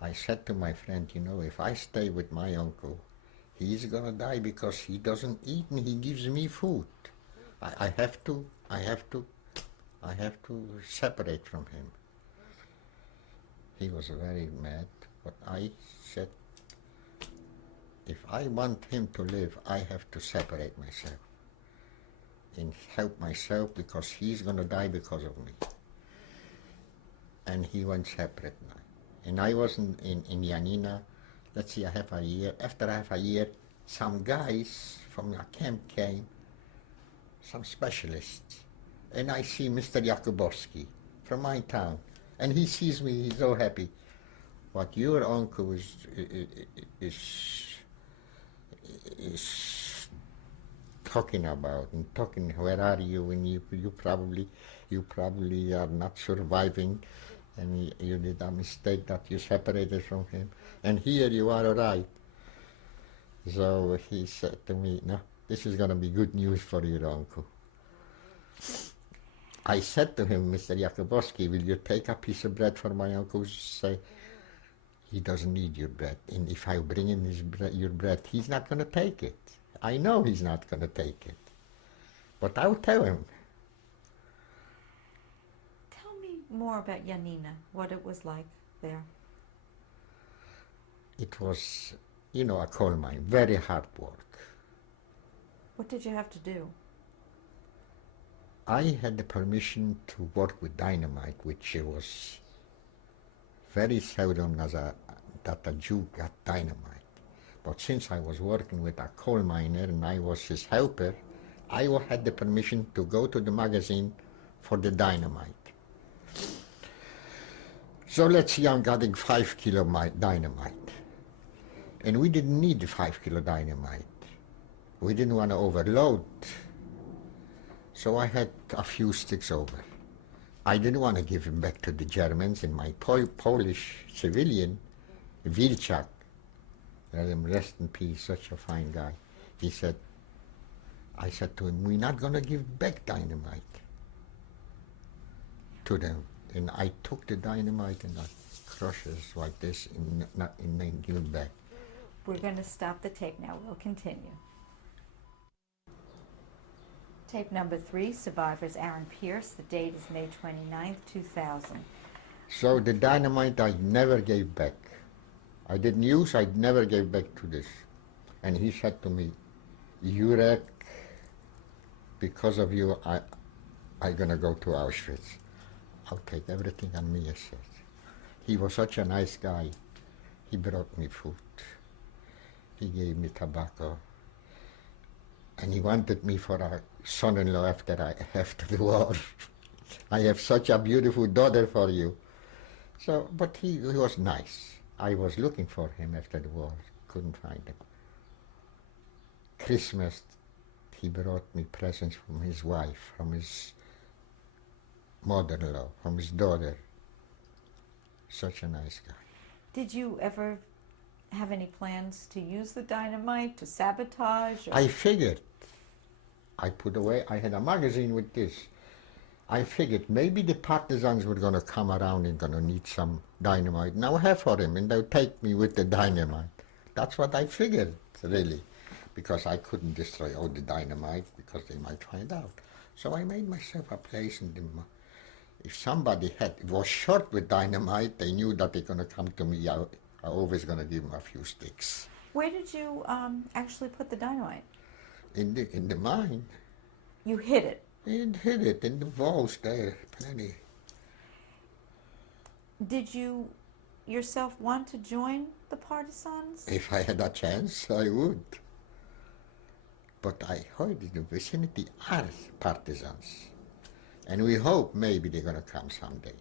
I said to my friend, you know, if I stay with my uncle, he's gonna die because he doesn't eat and he gives me food. I have to separate from him. He was very mad, but I said, if I want him to live, I have to separate myself and help myself because he's gonna die because of me. And he went separate now. And I was in Yanina, let's see, I have a year. After I have a year, some guys from a camp came, some specialists. And I see Mr. Jakubowski from my town. And he sees me, he's so happy. What your uncle is talking about and talking, where are you? And you probably are not surviving. And you did a mistake that you separated from him. And here you are all right. So he said to me, no, this is going to be good news for your uncle. I said to him, Mr. Jakubowski, will you take a piece of bread for my uncle? Say, he doesn't need your bread. And if I bring in your bread, he's not going to take it. I know he's not going to take it. But I'll tell him. Tell me more about Yanina, what it was like there. It was, you know, a coal mine, very hard work. What did you have to do? I had the permission to work with dynamite, which was very seldom that a Jew got dynamite. But since I was working with a coal miner and I was his helper, I had the permission to go to the magazine for the dynamite. So let's see, I'm getting 5 kilo dynamite. And we didn't need the 5 kilo dynamite. We didn't want to overload. So I had a few sticks over. I didn't want to give him back to the Germans, and my Polish civilian, Wilczak, let him rest in peace, such a fine guy. I said to him, we're not going to give back dynamite to them. And I took the dynamite and I crushed it like this and then give it back. We're going to stop the tape now. We'll continue. Tape number 3, survivors Aaron Pierce. The date is May 29th, 2000. So the dynamite I never gave back. I didn't use, I never gave back to this. And he said to me, Jurek, because of you, I'm going to go to Auschwitz. I'll take everything on me, I said. He was such a nice guy. He brought me food. He gave me tobacco. And he wanted me for a son-in-law after the war. I have such a beautiful daughter for you. So, but he was nice. I was looking for him after the war, couldn't find him. Christmas, he brought me presents from his wife, from his mother-in-law, from his daughter. Such a nice guy. Did you ever have any plans to use the dynamite, to sabotage? Or? I figured. I put away, I had a magazine with this. I figured maybe the partisans were going to come around and going to need some dynamite. Now I have for him, and they'll take me with the dynamite. That's what I figured, really, because I couldn't destroy all the dynamite because they might find out. So I made myself a place in the... If somebody was short with dynamite, they knew that they're going to come to me. I always going to give them a few sticks. Where did you actually put the dynamite? In the mine. You hid it. It hid it in the walls there, plenty. Did you yourself want to join the partisans? If I had a chance, I would. But I heard in the vicinity are partisans. And we hope maybe they're gonna come someday.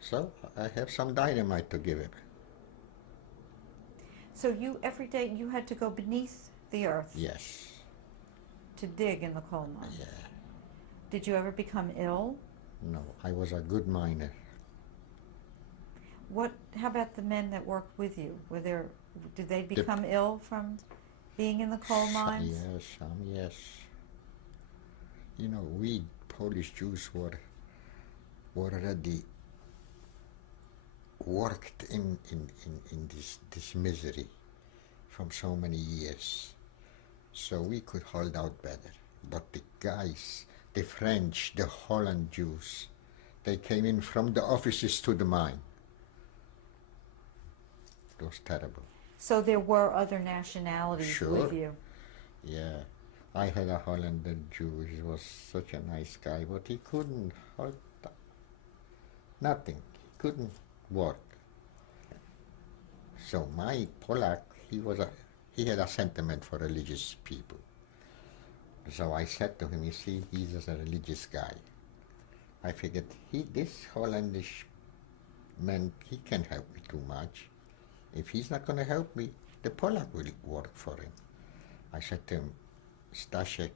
So I have some dynamite to give him. So you, every day, you had to go beneath the earth Yes. to dig in the coal mine. Yeah. Did you ever become ill? No, I was a good miner. How about the men that worked with you? Did they become ill from being in the coal mines? Yes. You know, we Polish Jews were already worked in this misery from so many years. So we could hold out better. But the guys, the French, the Holland Jews, they came in from the offices to the mine. It was terrible. So there were other nationalities Sure. with you. Yeah. I had a Hollander Jew. He was such a nice guy, but he couldn't hold nothing. He couldn't work. So my Polak, he had a sentiment for religious people. So I said to him, you see, he's just a religious guy. I figured this Hollandish man, he can't help me too much. If he's not going to help me, the Polak will work for him. I said to him, Staszek,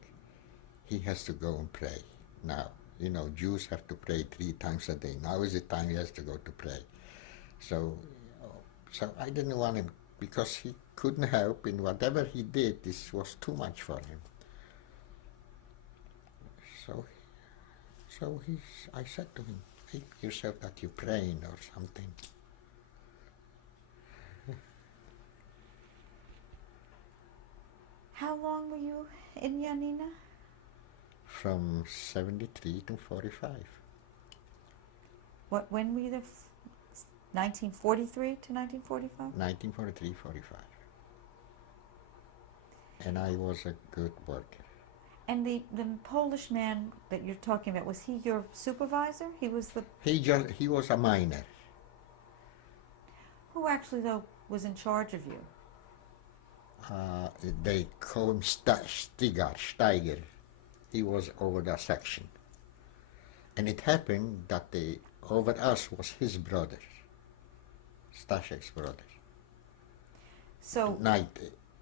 he has to go and pray now. You know, Jews have to pray 3 times a day. Now is the time he has to go to pray. So I didn't want him, because he couldn't help, and whatever he did, this was too much for him. So I said to him, make yourself that you're praying or something. How long were you in Yanina? From 73 to 45. When were you there? 1943 to 1945? 1943, 45. And I was a good worker. And the Polish man that you're talking about, was he your supervisor? He was the... He was a miner. Who actually, though, was in charge of you? They call him Steiger. He was over the section. And it happened that over us was his brother, Staszek's brother. So...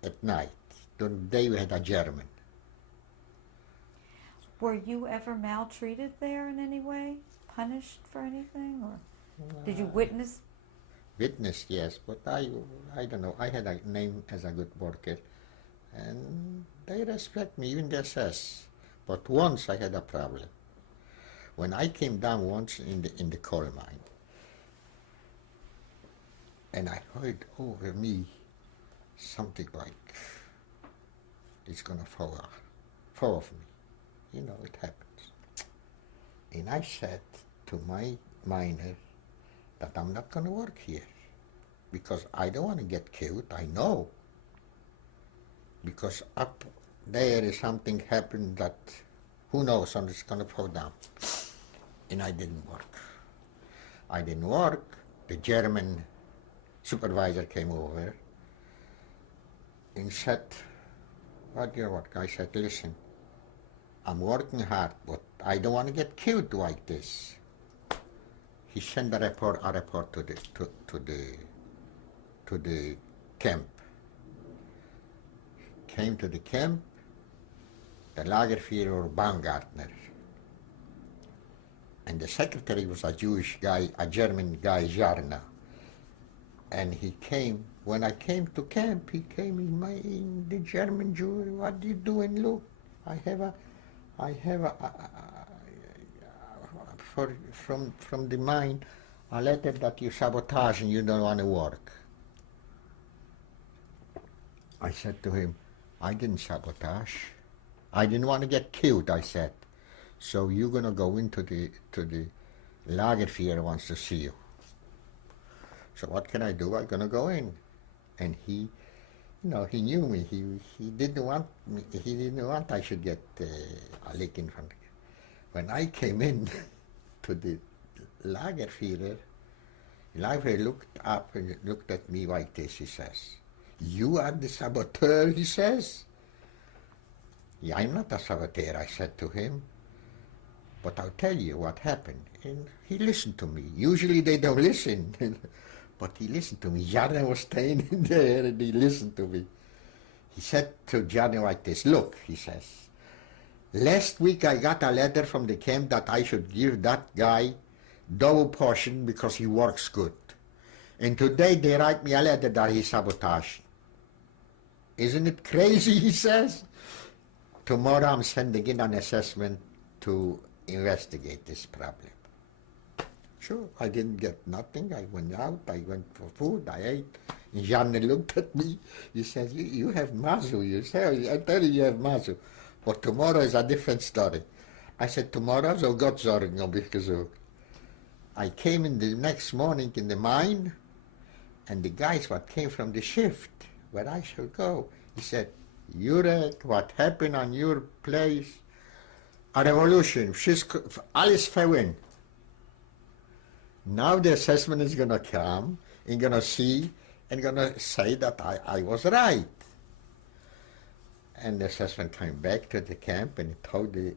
At night. The day we had a German. Were you ever maltreated there in any way? Punished for anything? Or did you witness? Witness, yes, but I don't know. I had a name as a good worker, and they respect me, even the SS. But once I had a problem. When I came down once in the coal mine, and I heard over me something like, it's gonna fall off me. You know, it happens. And I said to my miner that I'm not going to work here because I don't want to get killed, I know. Because up there is something happened that, who knows, and it's going to fall down. And I didn't work. The German supervisor came over and said, what do you work? I said, listen, I'm working hard, but I don't want to get killed like this. He sent a report to the camp. Came to the camp, the Lagerführer Baumgartner. And the secretary was a Jewish guy, a German guy, Jarna. And he came, when I came to camp, he came in the German Jew, what are you doing? Look, I have a from the mine, a letter that you sabotage and you don't want to work. I said to him, I didn't sabotage. I didn't want to get killed, I said. So you're going to go into the Lagerführer wants to see you. So what can I do? I'm going to go in. And he, he knew me. He didn't want me. He didn't want I should get a licking from. When I came in to the Lagerführer, Lagerführer looked up and looked at me like this. He says, "You are the saboteur," he says. "Yeah, I'm not a saboteur," I said to him. "But I'll tell you what happened." And he listened to me. Usually they don't listen. But he listened to me. Janne was staying in there and he listened to me. He said to Janne like this, "Look," he says, "last week I got a letter from the camp that I should give that guy double portion because he works good. And today they write me a letter that he sabotaged. Isn't it crazy?" he says. "Tomorrow I'm sending in an assessment to investigate this problem." Sure, I didn't get nothing. I went out, I went for food, I ate. And Janne looked at me. He says, you have mazu. You say, I tell you have mazu. But tomorrow is a different story. I said, tomorrow zal God zorgen, heb ik gezegd. I came in the next morning in the mine, and the guys what came from the shift, where I should go, he said, "Jurek, what happened on your place? A revolution. Alles verwin. Now the assessment is going to come and going to see and going to say that I was right." And the assessment came back to the camp and told the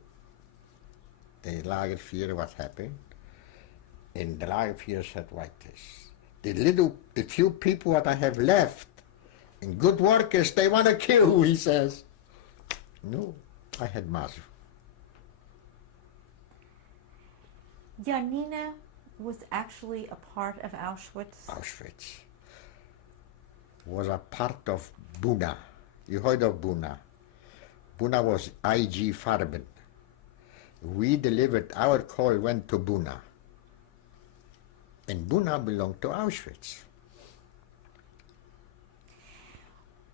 Lagerführer what happened. And the Lagerführer said like this, the few people that I have left and good workers, they want to kill, he says. No, I had mazu. Yanina was actually a part of Auschwitz. Auschwitz was a part of Buna. You heard of Buna? Buna was IG Farben. We delivered, our call went to Buna. And Buna belonged to Auschwitz.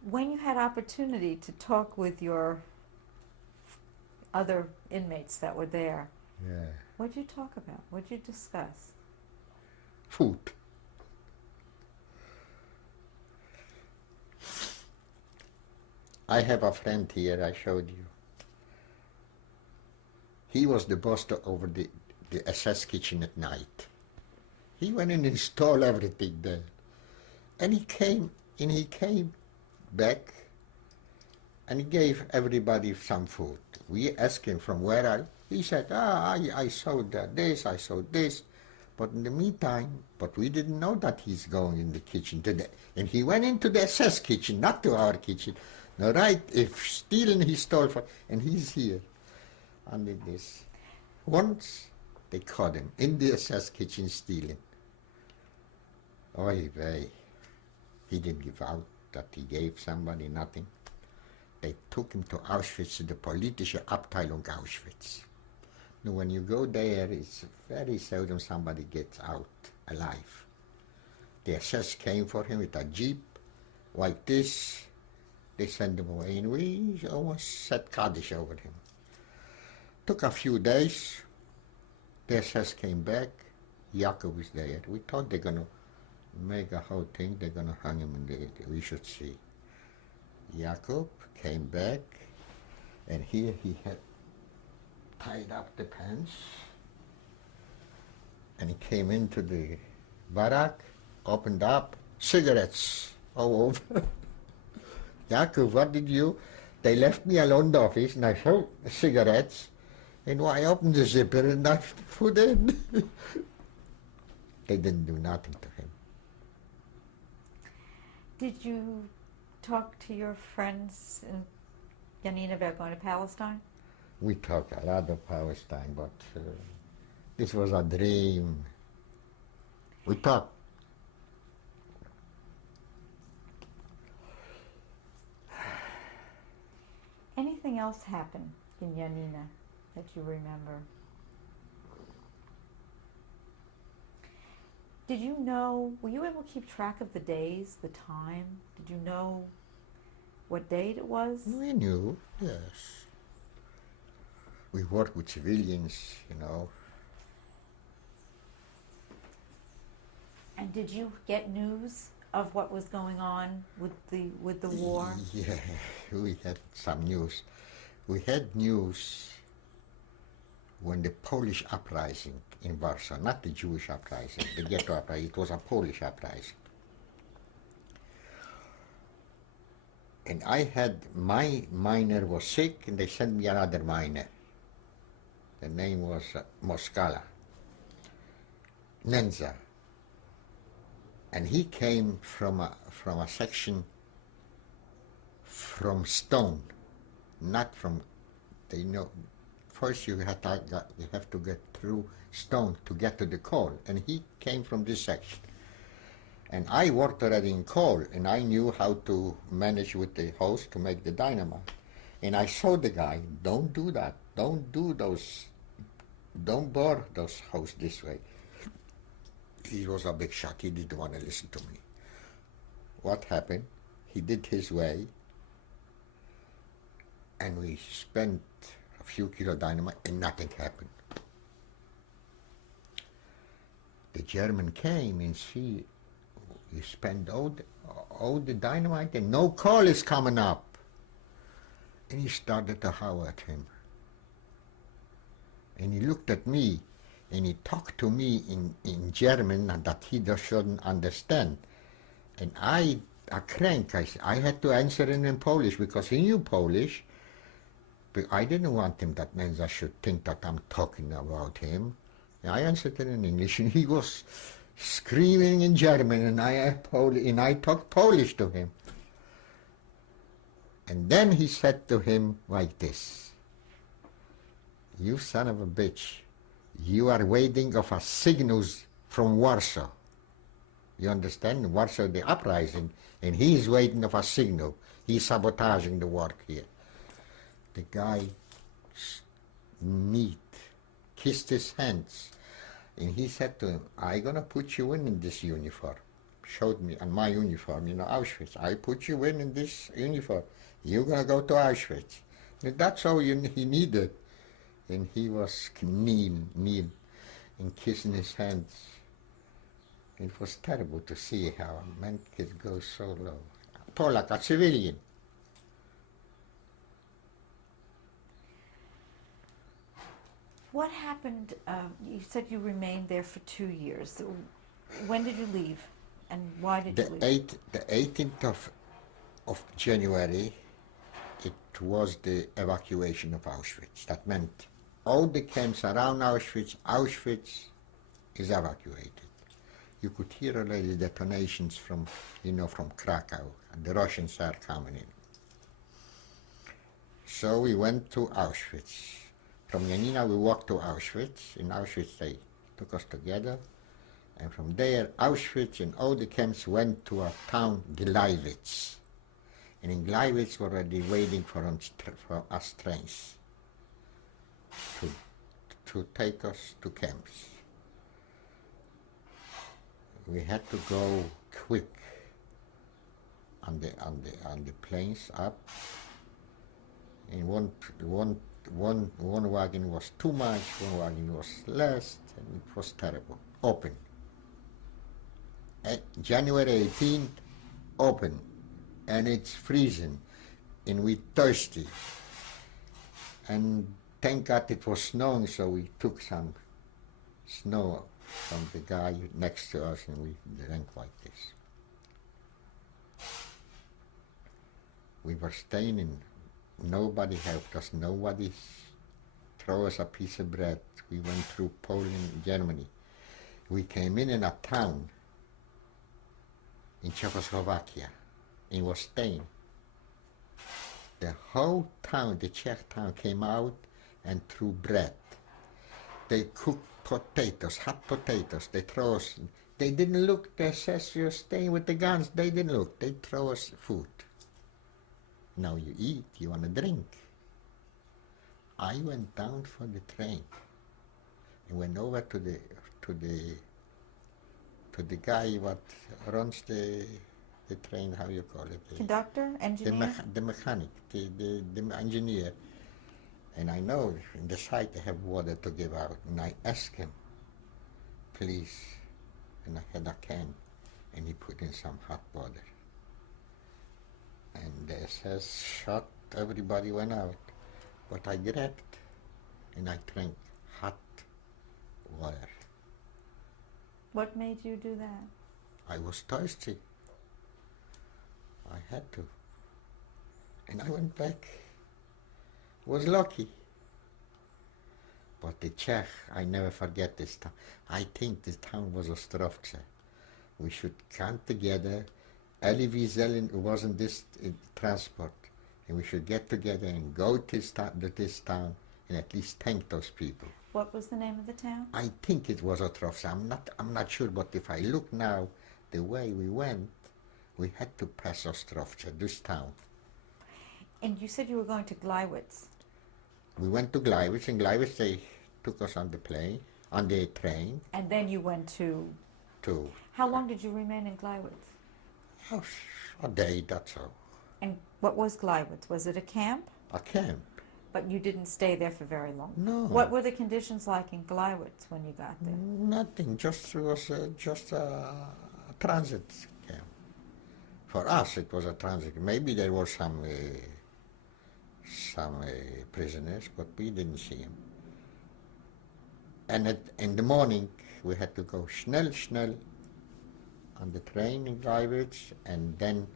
When you had opportunity to talk with your other inmates that were there, Yeah. what did you talk about? What did you discuss? Food. I have a friend here, I showed you. He was the boss over the SS kitchen at night. He went and installed everything there. And he came back and he gave everybody some food. We asked him from where he said, I sold this, I sold this. But in the meantime, but we didn't know that he's going in the kitchen today. And he went into the SS kitchen, not to our kitchen. No, right, if stealing he stole from, and he's here. And in this. Once they caught him in the SS kitchen stealing. Oy vey. He didn't give out that he gave somebody nothing. They took him to Auschwitz, to the politische Abteilung Auschwitz. Now, when you go there, it's very seldom somebody gets out alive. The SS came for him with a jeep like this. They sent him away, and we almost said Kaddish over him. Took a few days. The SS came back. Jacob was there. We thought they're going to make a whole thing. They're going to hang him in the, we should see. Jacob came back, and here he had tied up the pants, and he came into the barrack, opened up, cigarettes all over. Jacob, what did you? They left me alone in the office, and I saw cigarettes, and I opened the zipper and I put in. They didn't do nothing to him. Did you talk to your friends in Yanina about going to Palestine? We talked a lot of Palestine, but this was a dream. We talked. Anything else happen in Yanina that you remember? Did you know, were you able to keep track of the days, the time? Did you know what date it was? We knew, yes. We worked with civilians, you know. And did you get news of what was going on with the war? Yeah, we had some news. We had news when the Polish uprising in Warsaw, not the Jewish uprising, the ghetto uprising, it was a Polish uprising. And I had, my miner was sick, and they sent me another miner. The name was Moskala, Nenza. And he came from a section from stone, not from, first you have to get through stone to get to the coal, and he came from this section. And I worked already in coal, and I knew how to manage with the hose to make the dynamite. And I saw the guy, don't do that, don't bore those hoses this way. He was a big shot, he didn't want to listen to me. What happened? He did his way, and we spent a few kilo dynamite, and nothing happened. The German came and see, you spend all the dynamite and no coal is coming up. And he started to howl at him. And he looked at me, and he talked to me in German that he shouldn't understand. And I had to answer in Polish because he knew Polish. But I didn't want him that Nenza should think that I'm talking about him. I answered it in English, and he was screaming in German, and I talked Polish to him. And then he said to him like this, "You son of a bitch, you are waiting of a signals from Warsaw. You understand? Warsaw, the uprising, and he is waiting of a signal. He's sabotaging the work here." The guy kissed his hands, and he said to him, "I'm going to put you in this uniform." Showed me on my uniform, Auschwitz. "I put you in this uniform. You're going to go to Auschwitz." And that's all he needed. And he was kneel, and kissing his hands. It was terrible to see how a man could go so low. Polak, a civilian. What happened? You said you remained there for 2 years. So when did you leave, and why did you leave? The 18th of January, it was the evacuation of Auschwitz. That meant all the camps around Auschwitz is evacuated. You could hear already detonations from Krakow, and the Russians are coming in. So we went to Auschwitz. From Yanina we walked to Auschwitz. In Auschwitz they took us together. And from there, Auschwitz and all the camps went to a town, Gleiwitz. And in Gleiwitz were already waiting for us trains to take us to camps. We had to go quick on the planes up. And one wagon was too much, one wagon was less, and it was terrible. Open. At January 18th, open, and it's freezing, and we're thirsty. And thank God it was snowing, so we took some snow from the guy next to us, and we drank like this. We were staying in. Nobody helped us. Nobody threw us a piece of bread. We went through Poland, Germany. We came in a town in Czechoslovakia and was staying. The whole town, the Czech town, came out and threw bread. They cooked potatoes, hot potatoes. They throw us. They didn't look. They said, "You're staying with the guns." They didn't look. They throw us food. Now you eat, you want to drink. I went down for the train and went over to the guy what runs the train, how you call it? Conductor, engineer? The mechanic, the engineer. And I know in the site they have water to give out. And I asked him, please, and I had a can. and he put in some hot water. And the SS shot, everybody went out. But I grabbed and I drank hot water. What made you do that? I was thirsty. I had to. And I went back. Was lucky. But the Czech, I never forget this town. I think this town was Ostrovce. We should come together. Elie Wiesel wasn't this transport. And we should get together and go to this town and at least thank those people. What was the name of the town? I think it was Ostrovce. I'm not sure, but if I look now, the way we went, we had to pass Ostrovce, this town. And you said you were going to Gleiwitz. We went to Gleiwitz, and Gleiwitz they took us on the plane, on the train And then you went to... to How long did you remain in Gleiwitz? a day, that's all. And what was Gleiwitz? Was it a camp? A camp. But you didn't stay there for very long. No. What were the conditions like in Gleiwitz when you got there? Nothing, just was just a transit camp. For us, it was a transit. Maybe there were some prisoners, but we didn't see them. And in the morning, we had to go schnell on the train in Gleiwitz, and then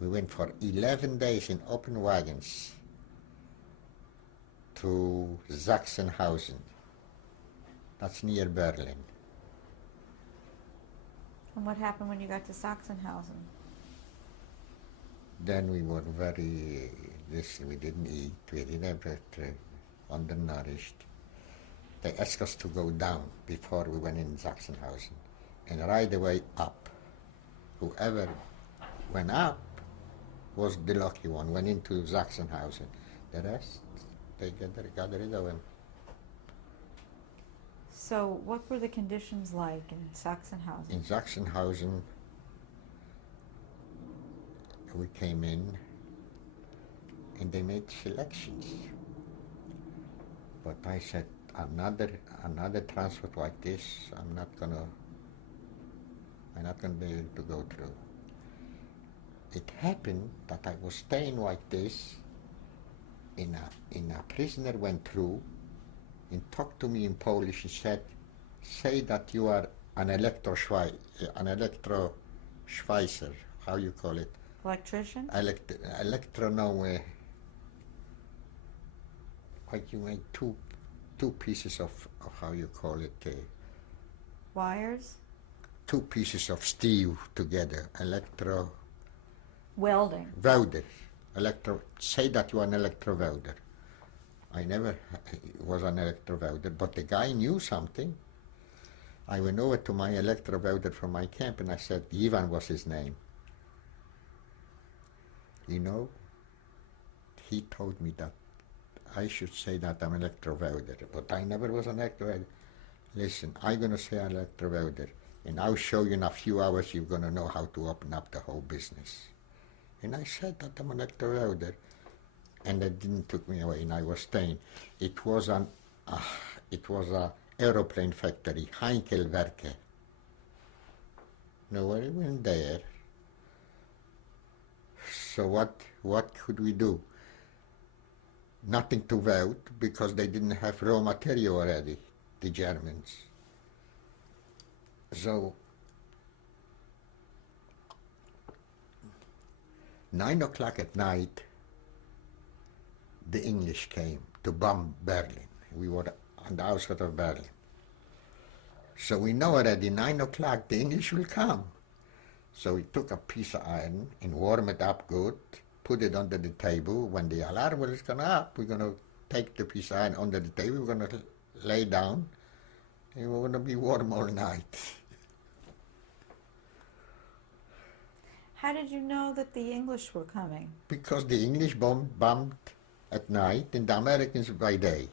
we went for 11 days in open wagons to Sachsenhausen. That's near Berlin. And what happened when you got to Sachsenhausen? Then we were we didn't eat, we didn't have undernourished. They asked us to go down before we went in Sachsenhausen and right away up. Whoever went up was the lucky one, went into Sachsenhausen. The rest, they got rid of him. So what were the conditions like in Sachsenhausen? In Sachsenhausen, we came in and they made selections. But I said, another transport like this, I'm not gonna be able to go through. It happened that I was staying like this, and a prisoner went through and talked to me in Polish and said, say that you are an electro-schweizer, how you call it? Electrician? Like you make two pieces of how you call it? Wires? Two pieces of steel together, Welding. welder. Say that you are an electro welder. I never was an electro welder, but the guy knew something. I went over to my electro welder from my camp and I said, Ivan was his name. You know, he told me that I should say that I'm an electro welder, but I never was an electro welder. Listen, I'm going to say I'm an electro welder, and I'll show you in a few hours you're going to know how to open up the whole business. And I said that I'm an electro welder, and that didn't took me away, and I was staying. It was a aeroplane factory, Heinkelwerke. Nobody went there. So what could we do? Nothing to weld because they didn't have raw material already, the Germans. So 9 o'clock at night, the English came to bomb Berlin. We were on the outskirts of Berlin. So we know already 9 o'clock the English will come. So we took a piece of iron and warmed it up good, put it under the table. When the alarm was going up, we're going to take the piece of iron under the table, we're going to lay down, and we're going to be warm all night. How did you know that the English were coming? Because the English bombed at night and the Americans by day.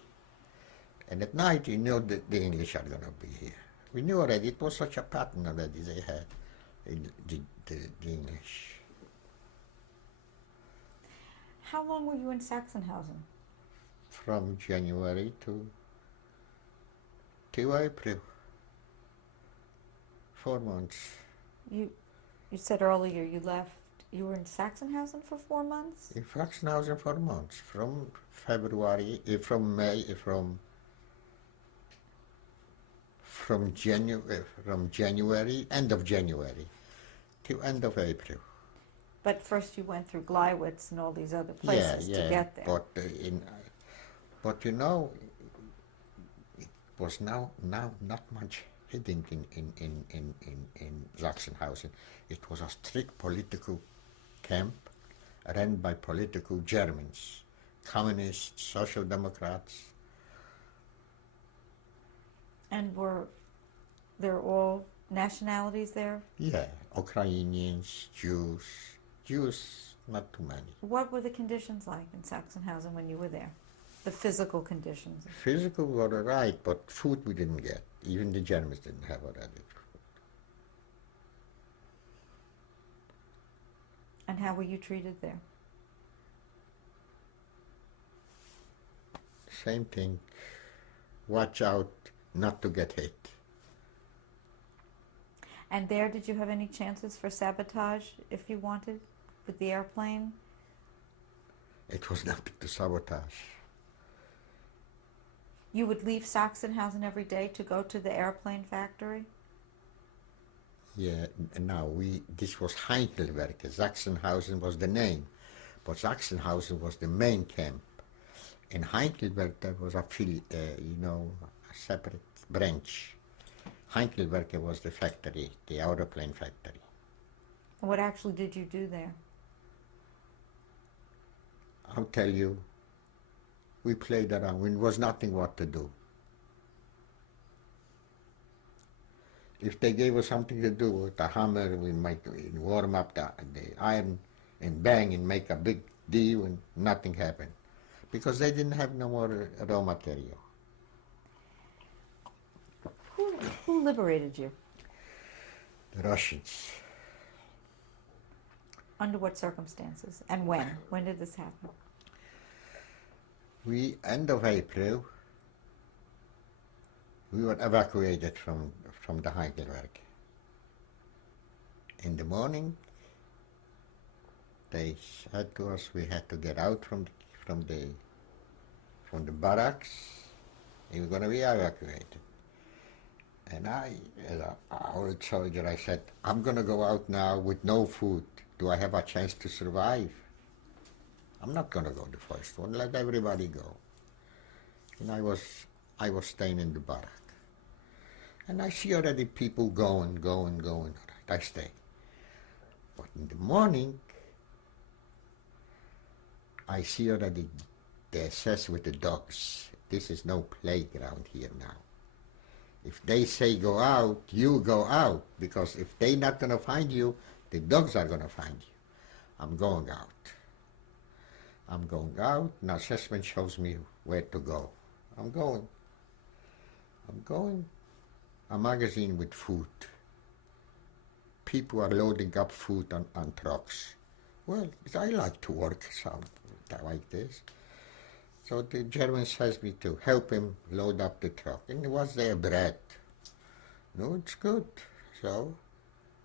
And at night you know that the English are going to be here. We knew already, it was such a pattern already they had, the English. How long were you in Sachsenhausen? From January to April. 4 months. You said earlier you left. You were in Sachsenhausen for 4 months. In Sachsenhausen for months, from February, from May, from January, end of January, to end of April. But first you went through Gleiwitz and all these other Yeah, places yeah. to get there. But you know, it was now not much hidden in Sachsenhausen. It was a strict political camp run by political Germans, communists, social democrats. And were there all nationalities there? Yeah, Ukrainians, Jews, not too many. What were the conditions like in Sachsenhausen when you were there? The physical conditions. Physical were all right, but food we didn't get. Even the Germans didn't have already. And how were you treated there? Same thing. Watch out not to get hit. And there, did you have any chances for sabotage if you wanted with the airplane? It was nothing to sabotage. You would leave Sachsenhausen every day to go to the airplane factory? Yeah, now this was Heinkelwerke. Sachsenhausen was the name, but Sachsenhausen was the main camp. In Heinkelwerke there was a separate branch. Heinkelwerke was the factory, the aeroplane factory. What actually did you do there? I'll tell you, we played around. It was nothing what to do. If they gave us something to do with a hammer, we might warm up the iron and bang and make a big deal, and nothing happened. Because they didn't have no more raw material. Who liberated you? The Russians. Under what circumstances? And when? When did this happen? End of April, we were evacuated from the Heidelberg. In the morning, they said to us we had to get out from the barracks. We were going to be evacuated. And I, as an old soldier, I said, I'm going to go out now with no food. Do I have a chance to survive? I'm not going to go the first one. Let everybody go. And I was staying in the barrack. And I see already people going. All right, I stay. But in the morning, I see already the SS with the dogs. This is no playground here now. If they say go out, you go out. Because if they're not going to find you, the dogs are going to find you. I'm going out. An assessment shows me where to go. I'm going. A magazine with food. People are loading up food on trucks. Well, I like to work like this. So the German says me to help him load up the truck. And it was their bread. No, it's good. So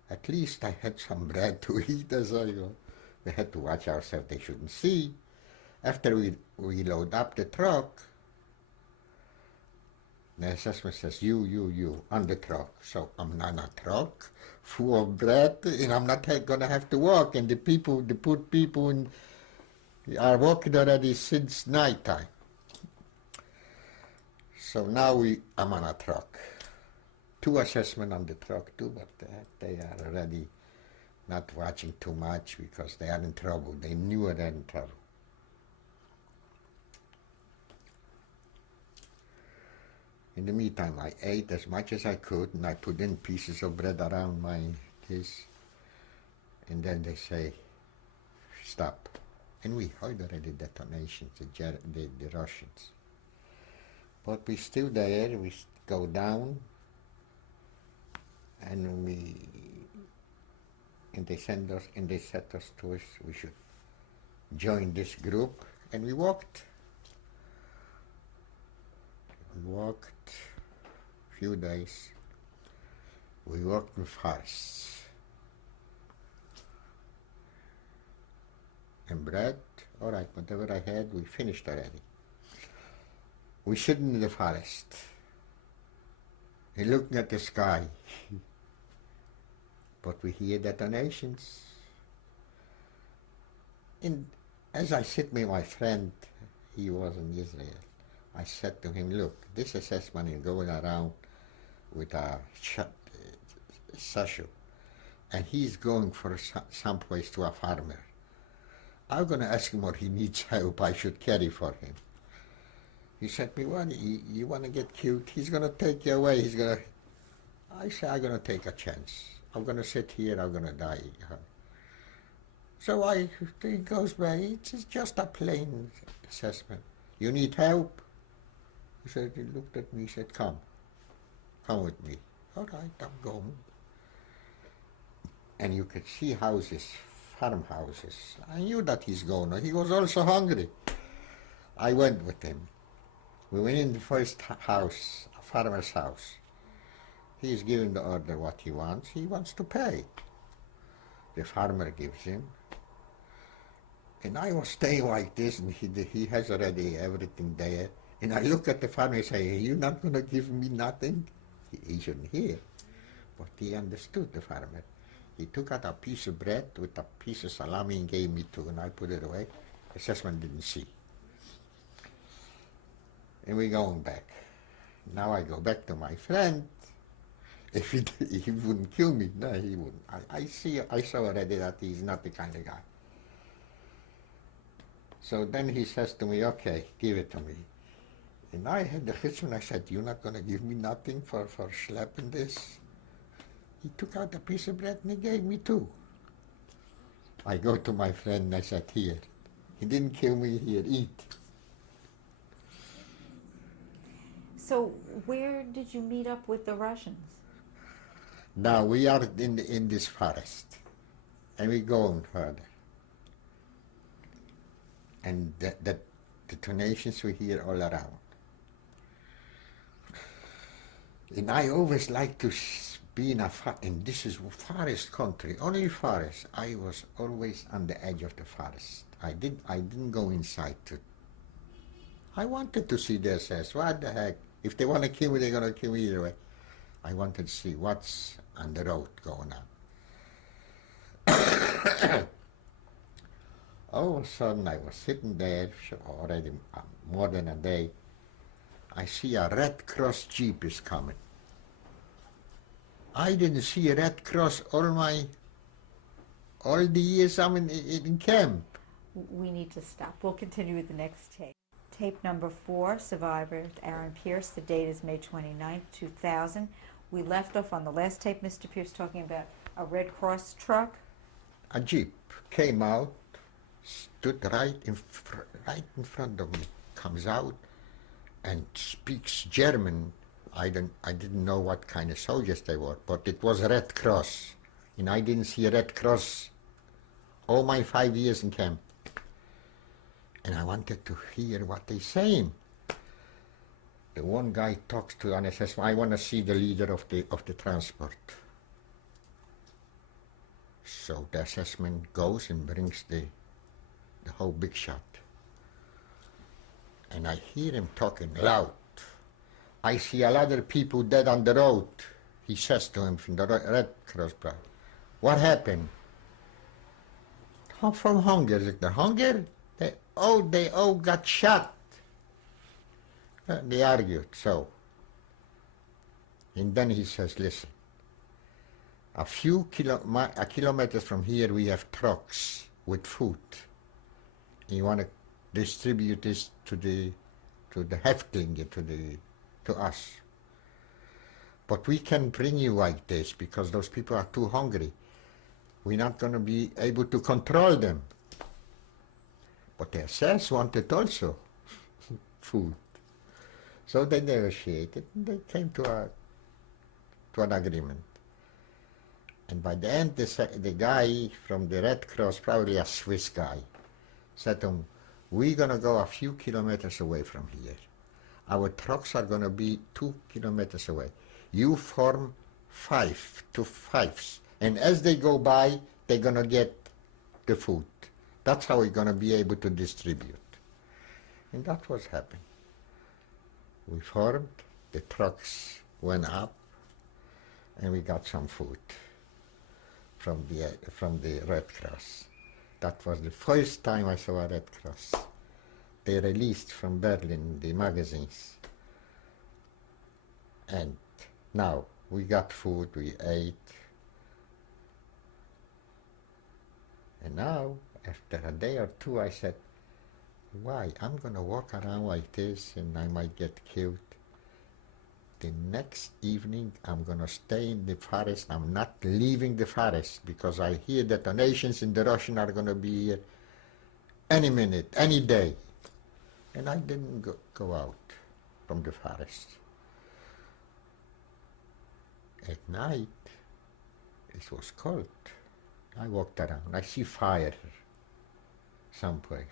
at least I had some bread to eat as I go. We had to watch ourselves, they shouldn't see. After we load up the truck, the assessment says, you, on the truck. So I'm on a truck full of bread, and I'm not going to have to walk. And the poor people are walking already since night time. So now I'm on a truck. 2 assessment on the truck too, but they are already not watching too much because they are in trouble. They knew they are in trouble. In the meantime, I ate as much as I could, and I put in pieces of bread around this. And then they say, stop. And we heard already detonations, the Russians. But we're still there, we go down, and they said to us we should join this group, and we walked. A few days. We walked in forests. and bread. All right, whatever I had, we finished already. We sitting in the forest. He looking at the sky. But we hear detonations. And as I sit with my friend, he was in Israel, I said to him, look, this assessment is going around with a sachet, and he's going for someplace to a farmer. I'm going to ask him what he needs help I should carry for him. He said to me, well, you want to get killed? He's going to take you away. I said, I'm going to take a chance. I'm going to sit here, I'm going to die. So he goes by, it's just a plain assessment. You need help? He said, he looked at me, he said, come with me. All right, I'm going. And you could see houses, farmhouses. I knew that he's going. He was also hungry. I went with him. We went in the first house, a farmer's house. He's giving the order what he wants. He wants to pay. The farmer gives him. And I was staying like this, and he has already everything there. And I look at the farmer and say, you're not going to give me nothing? He shouldn't hear. But he understood, the farmer. He took out a piece of bread with a piece of salami and gave me two, and I put it away. Assessment didn't see. And we're going back. Now I go back to my friend. If he wouldn't kill me, no, he wouldn't. I saw already that he's not the kind of guy. So then he says to me, okay, give it to me. And I had the chitz, I said, you're not going to give me nothing for schlepping this? He took out a piece of bread and he gave me two. I go to my friend and I said, here. He didn't kill me, here, eat. So where did you meet up with the Russians? Now we are in this forest, and we're going further. And the detonations we hear all around. And I always like to be in and this is forest country, only forest. I was always on the edge of the forest. I didn't go inside to. I wanted to see their says, what the heck? If they want to kill me, they're going to kill me either way. I wanted to see what's on the road going on. All of a sudden, I was sitting there already more than a day. I see a Red Cross Jeep is coming. I didn't see a Red Cross all the years I'm in camp. We need to stop. We'll continue with the next tape. Tape number 4, survivor Aaron Pierce. The date is May 29th, 2000. We left off on the last tape, Mr. Pierce, talking about a Red Cross truck. A Jeep came out, stood right in front of me, comes out and speaks German. I didn't know what kind of soldiers they were, but it was Red Cross. And I didn't see a Red Cross all my 5 years in camp. And I wanted to hear what they're saying. The one guy talks to and says, I want to see the leader of the transport. So the assessment goes and brings the whole big shot. And I hear him talking loud. I see a lot of people dead on the road. He says to him from the Red Cross, what happened? From hunger. Is it the hunger? They all got shot. They argued, so. And then he says, listen, a few kilometers from here we have trucks with food. You want to distribute this to the Häftlinge, to us. But we can bring you like this because those people are too hungry. We're not going to be able to control them. But the SS wanted also food. So they negotiated and they came to an agreement. And by the end, the guy from the Red Cross, probably a Swiss guy, said to him, we're going to go a few kilometers away from here. Our trucks are going to be 2 kilometers away. You form 5 to 5s. And as they go by, they're going to get the food. That's how we're going to be able to distribute. And that's what's happened. We formed, the trucks went up, and we got some food from the Red Cross. That was the first time I saw a Red Cross. They released from Berlin the magazines. And now we got food, we ate. And now, after a day or two, I said, why? I'm going to walk around like this and I might get killed. The next evening, I'm going to stay in the forest. I'm not leaving the forest because I hear detonations in the Russian are going to be here any minute, any day. And I didn't go out from the forest. At night, it was cold. I walked around. I see fire someplace,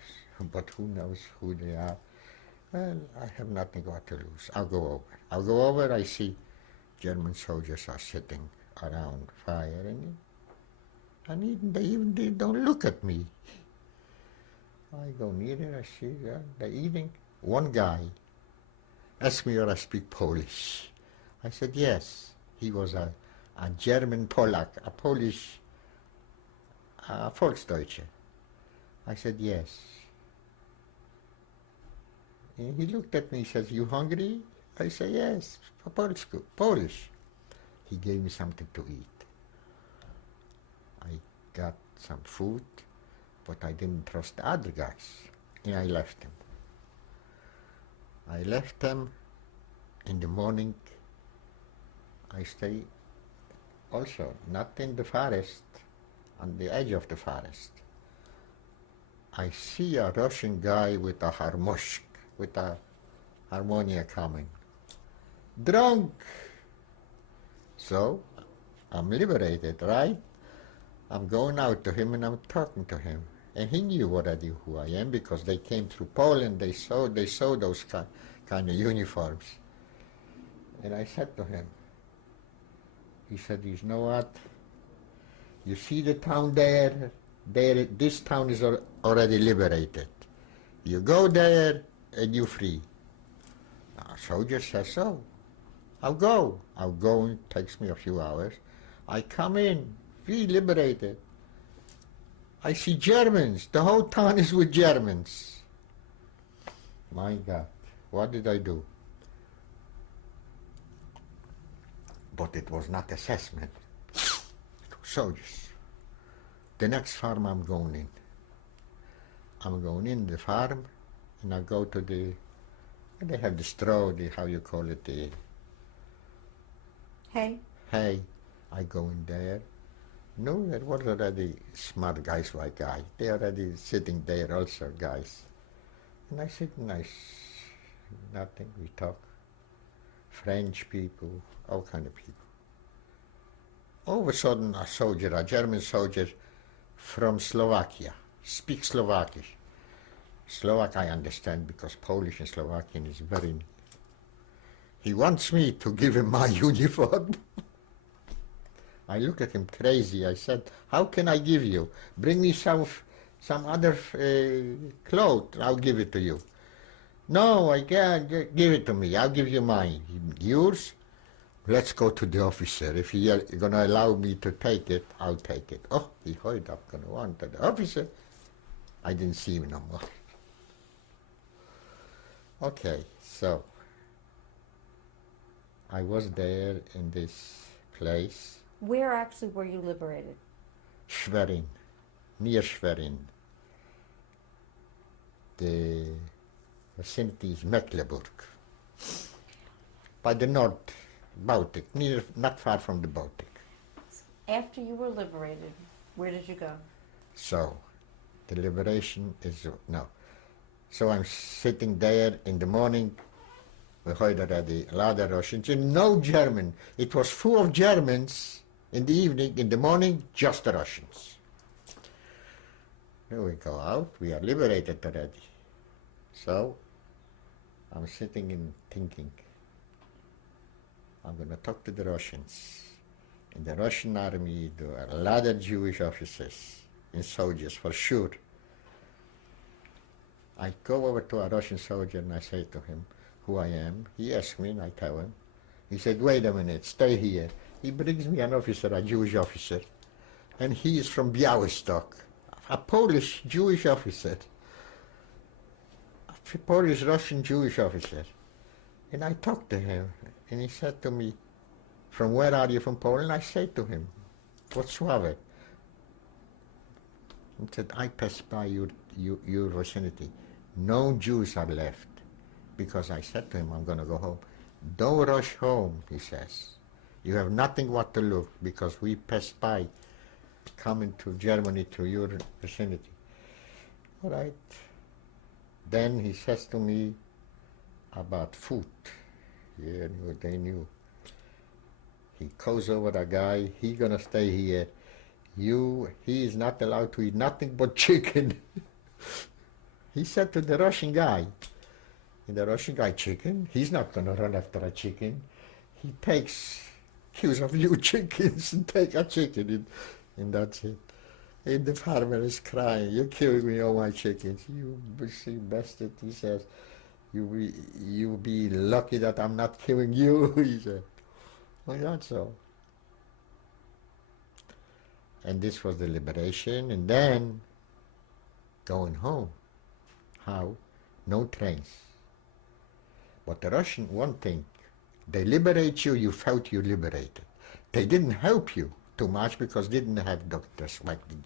but who knows who they are. Well, I have nothing got to lose. I'll go over. I'll go over, I see German soldiers are sitting around fire, and they don't look at me. I go near it, I see they're eating. One guy asked me whether I speak Polish. I said yes. He was a German Polak, a Polish Volksdeutsche. I said yes. And he looked at me, he says, you hungry? I say yes, Polish. He gave me something to eat. I got some food, but I didn't trust the other guys, and I left them. I left them. In the morning, I stay also not in the forest, on the edge of the forest. I see a Russian guy with a harmoshk, with a harmonia coming. Drunk! So, I'm liberated, right? I'm going out to him and I'm talking to him. And he knew already who I am because they came through Poland, they saw those kind of uniforms. And I said to him, he said, you know what? You see the town there, this town is already liberated. You go there and you're free. A soldier says so. I'll go. It takes me a few hours. I come in, free, liberated. I see Germans. The whole town is with Germans. My God, what did I do? But it was not assessment. It was soldiers. The next farm I'm going in. I'm going in the farm, and I go to they have the straw, how you call it, Hey. hay. I go in there. No, there was already smart guys like I. They already sitting there also, guys. And I sit nice, nothing, we talk. French people, all kind of people. All of a sudden a soldier, a German soldier from Slovakia, speaks Slovakish. Slovak I understand because Polish and Slovakian is very... He wants me to give him my uniform. I look at him crazy. I said, how can I give you? Bring me some other clothes, I'll give it to you. No, I can't. Give it to me. I'll give you mine. Yours? Let's go to the officer. If he's going to allow me to take it, I'll take it. Oh, he hurried up, going to want the officer. I didn't see him no more. Okay, so I was there in this place. Where actually were you liberated? Schwerin, near Schwerin. The vicinity is Mecklenburg. By the North Baltic, not far from the Baltic. After you were liberated, where did you go? So, the liberation is, no. So I'm sitting there in the morning, we heard already a lot of Russians, and no German. It was full of Germans in the evening, in the morning, just the Russians. Here we go out, we are liberated already. So, I'm sitting and thinking, I'm going to talk to the Russians. In the Russian army, there are a lot of Jewish officers and soldiers, for sure. I go over to a Russian soldier and I say to him who I am. He asks me and I tell him. He said, wait a minute, stay here. He brings me an officer, a Jewish officer, and he is from Białystok, a Polish Jewish officer, a Polish Russian Jewish officer. And I talked to him, and he said to me, from where are you, from Poland? I say to him, Wrocław. He said, I passed by your vicinity. No Jews are left. Because I said to him, I'm going to go home. Don't rush home, he says. You have nothing what to look, because we passed by coming to Germany to your vicinity. All right. Then he says to me about food. Yeah, they knew. He calls over a guy, he gonna stay here. He is not allowed to eat nothing but chicken. He said to the Russian guy, and the Russian guy, chicken? He's not gonna run after a chicken. He kills a few chickens and take a chicken, and that's it. And the farmer is crying, you're killing me, all my chickens. You bastard, he says. You be lucky that I'm not killing you, he said. Well, that's all. And this was the liberation, and then going home. How? No trains. But the Russian, one thing, they liberate you, you felt you liberated. They didn't help you too much because they didn't have doctors like the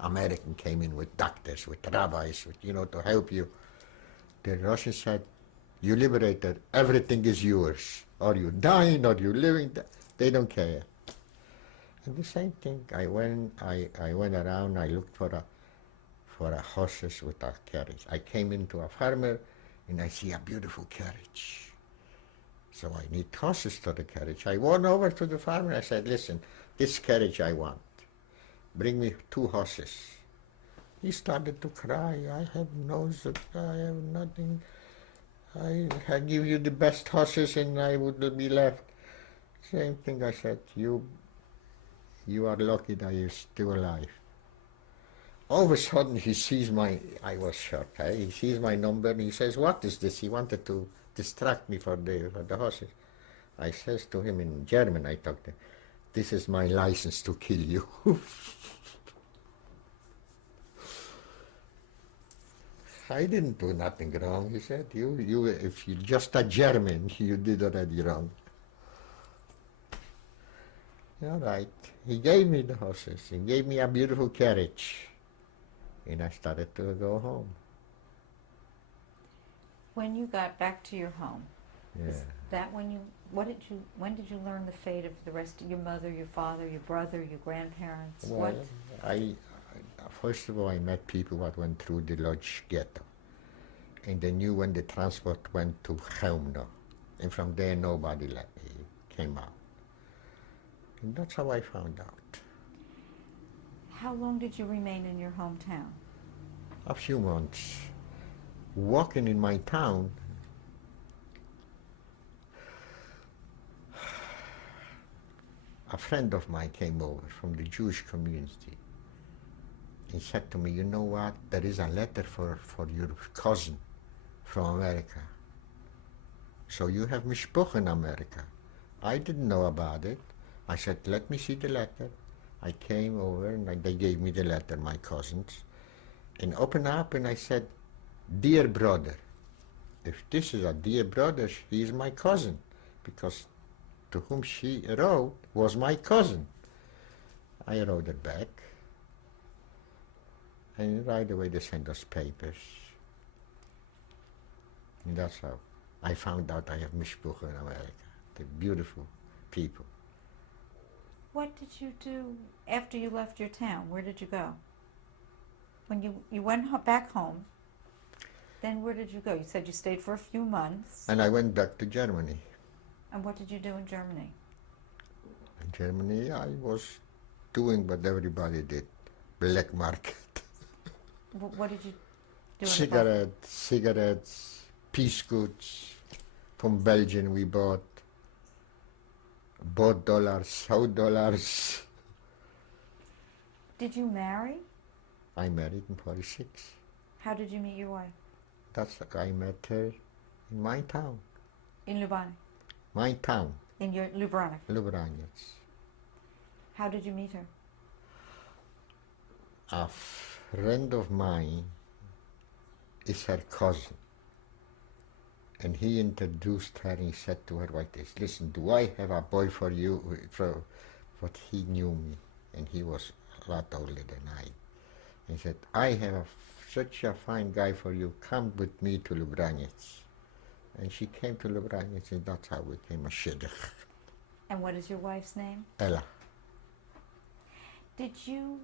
American came in with doctors, with rabbis, to help you. The Russians said, you liberated, everything is yours. Or you dying, or you living, they don't care. And the same thing, I went around, I looked for a horses with a carriage. I came into a farmer, and I see a beautiful carriage. So I need horses for the carriage. I went over to the farmer, I said, listen, this carriage I want. Bring me 2 horses. He started to cry. I have nose, I have nothing. I give you the best horses and I would be left. Same thing I said, you are lucky that you're still alive. All of a sudden he sees I was shocked, he sees my number and he says, what is this? He wanted to distract me for the horses. I says to him in German, I talked to him, this is my license to kill you. I didn't do nothing wrong, he said. If you're just a German, you did already wrong. All right. He gave me the horses. He gave me a beautiful carriage. And I started to go home. When you got back to your home, Yeah. is that when did you learn the fate of the rest of your mother, your father, your brother, your grandparents? Well, first of all, I met people that went through the Lodz ghetto. And they knew when the transport went to Chełmno. And from there, nobody came out. And that's how I found out. How long did you remain in your hometown? A few months. Walking in my town, a friend of mine came over from the Jewish community. He said to me, you know what, there is a letter for your cousin from America. So you have mishpuch in America. I didn't know about it. I said, let me see the letter. I came over and they gave me the letter, my cousins, and opened up and I said, dear brother, if this is a dear brother, he is my cousin, because to whom she wrote was my cousin. I wrote it back, and right away they sent us papers. And that's how I found out I have mishpuch in America, the beautiful people. What did you do after you left your town? Where did you go? When you went back home, then where did you go? You said you stayed for a few months. And I went back to Germany. And what did you do in Germany? In Germany, I was doing what everybody did, black market. What did you do in the black? Cigarettes, peace goods. From Belgium we bought dollars, sold dollars. Did you marry? I married in 46. How did you meet your wife? I met her in my town. In Luban, My town, in your Lubranic. Lubraniec. How did you meet her? A friend of mine is her cousin. And he introduced her and he said to her like this, listen, do I have a boy for you? But he knew me and he was a lot older than I. He said, I have such a fine guy for you, come with me to Lubranec. And she came to Lubranec and that's how we became a shidduch. And what is your wife's name? Ella. Did you,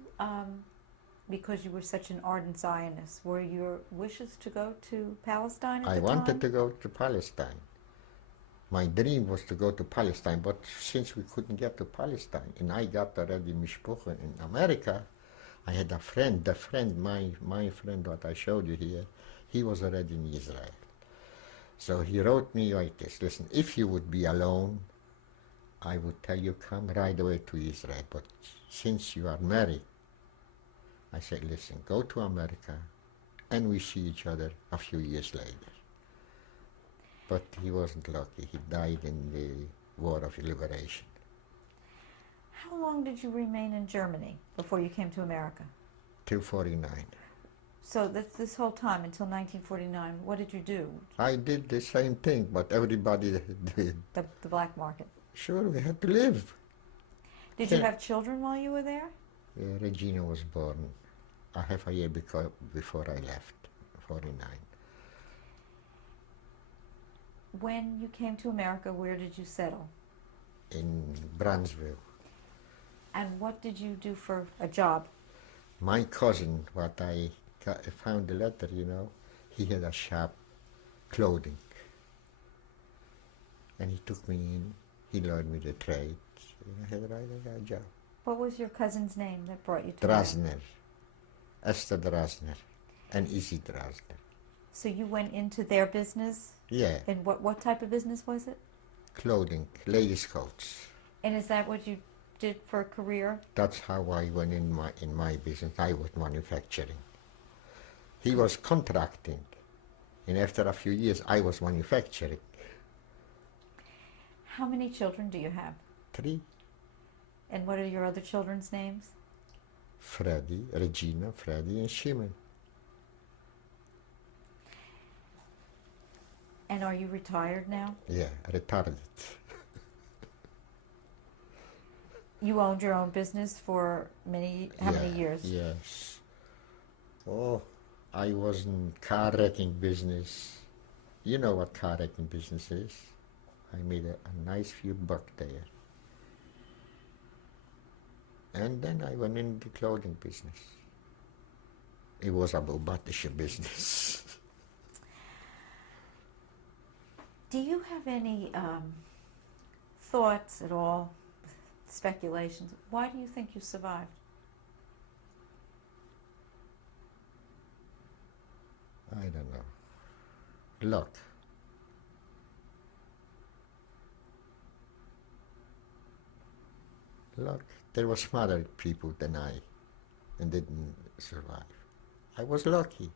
because you were such an ardent Zionist, were your wishes to go to Palestine at I the wanted time? to go to Palestine. My dream was to go to Palestine, but since we couldn't get to Palestine, and I got already mishpucha in America, I had a friend, my friend what I showed you here, he was already in Israel. So he wrote me like this, listen, if you would be alone, I would tell you come right away to Israel, but since you are married, I said, listen, go to America, and we see each other a few years later. But he wasn't lucky. He died in the War of Liberation. How long did you remain in Germany before you came to America? Till 49. So this whole time, until 1949, what did you do? I did the same thing, but everybody did. The black market. Sure, we had to live. Did you Yeah. have children while you were there? Regina was born a half a year before I left, 49. When you came to America, where did you settle? In Brownsville. And what did you do for a job? My cousin, what I found the letter, you know, he had a shop, clothing. And he took me in, he learned me the trade, and I had a job. What was your cousin's name that brought you to America? Drasner, Esther Drasner, and Izzy Drasner. So you went into their business? Yeah, And what type of business was it? clothing, ladies' coats. And is that what you did for a career? That's how I went in my business. I was manufacturing. He was contracting, and after a few years, I was manufacturing. How many children do you have? 3, And what are your other children's names? Freddie, Regina, Freddie, and Shimon. And are you retired now? Yeah, retarded. You owned your own business for how many years? Yes. Oh, I was in car wrecking business. You know what car wrecking business is. I made a nice few buck there. And then I went in the clothing business. It was a Bobatisha business. Do you have any thoughts at all, speculations? Why do you think you survived? I don't know. Luck. Luck. There were smarter people than I and didn't survive. I was lucky.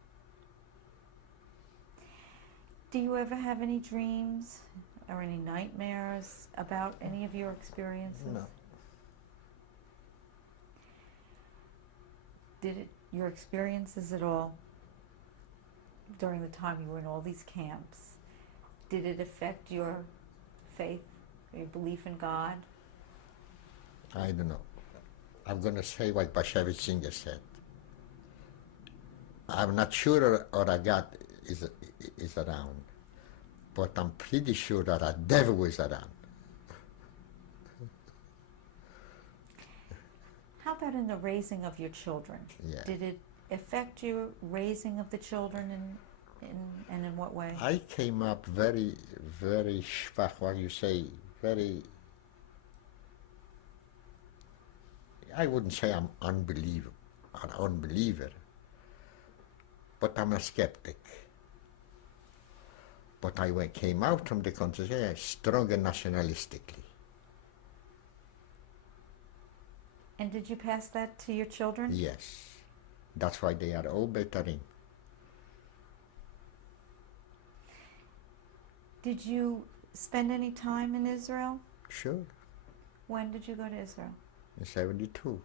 Do you ever have any dreams or any nightmares about any of your experiences? No. Did your experiences at all during the time you were in all these camps, did it affect your faith, your belief in God? I don't know. I'm going to say what Bashevich Singer said. I'm not sure or a God is around, but I'm pretty sure that a devil is around. How about in the raising of your children? Yeah. Did it affect your raising of the children and in what way? I came up very, very schwach, what you say, very, I wouldn't say I'm an unbeliever, but I'm a skeptic. But I came out from the country stronger nationalistically. And did you pass that to your children? Yes. That's why they are all bettering. Did you spend any time in Israel? Sure, When did you go to Israel? in 72.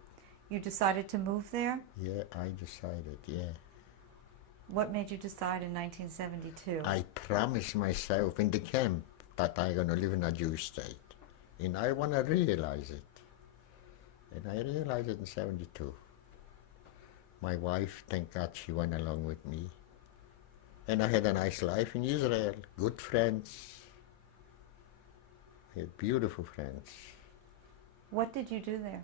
You decided to move there? Yeah, I decided, yeah. What made you decide in 1972? I promised myself in the camp that I'm going to live in a Jewish state. And I want to realize it. And I realized it in 72. My wife, thank God, she went along with me. And I had a nice life in Israel, good friends. I had beautiful friends. What did you do there?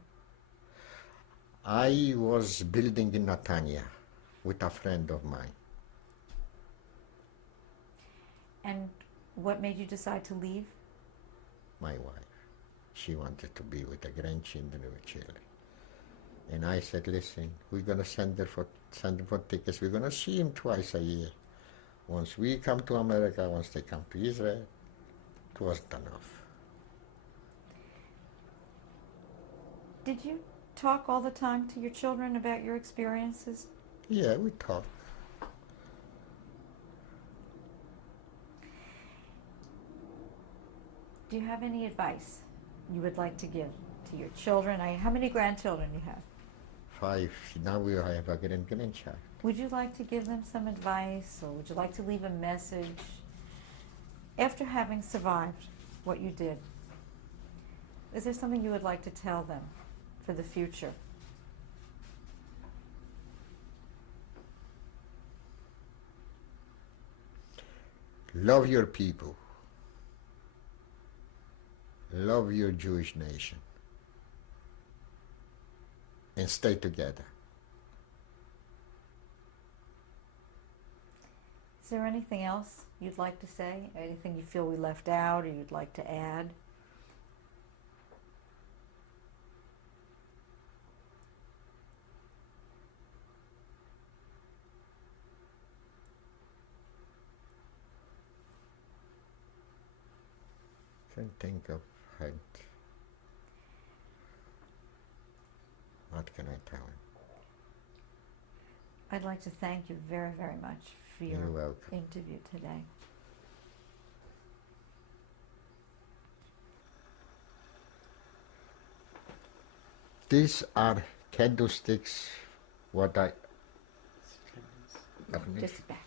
I was building in Netanya with a friend of mine. And what made you decide to leave? My wife. She wanted to be with the grandchildren with children. And I said, listen, we're going to send her for tickets. We're going to see him twice a year. Once we come to America, once they come to Israel, it wasn't enough. Did you talk all the time to your children about your experiences? Yeah, we talk. Do you have any advice you would like to give to your children? How many grandchildren do you have? 5. Now we have a grandchild. Would you like to give them some advice, or would you like to leave a message? After having survived what you did, is there something you would like to tell them for the future? Love your people. Love your Jewish nation. And stay together. Is there anything else you'd like to say? Anything you feel we left out or you'd like to add? Can't think of it. What can I tell him? I'd like to thank you very, very much for You're your welcome. interview today. These are candlesticks, what I... Just back.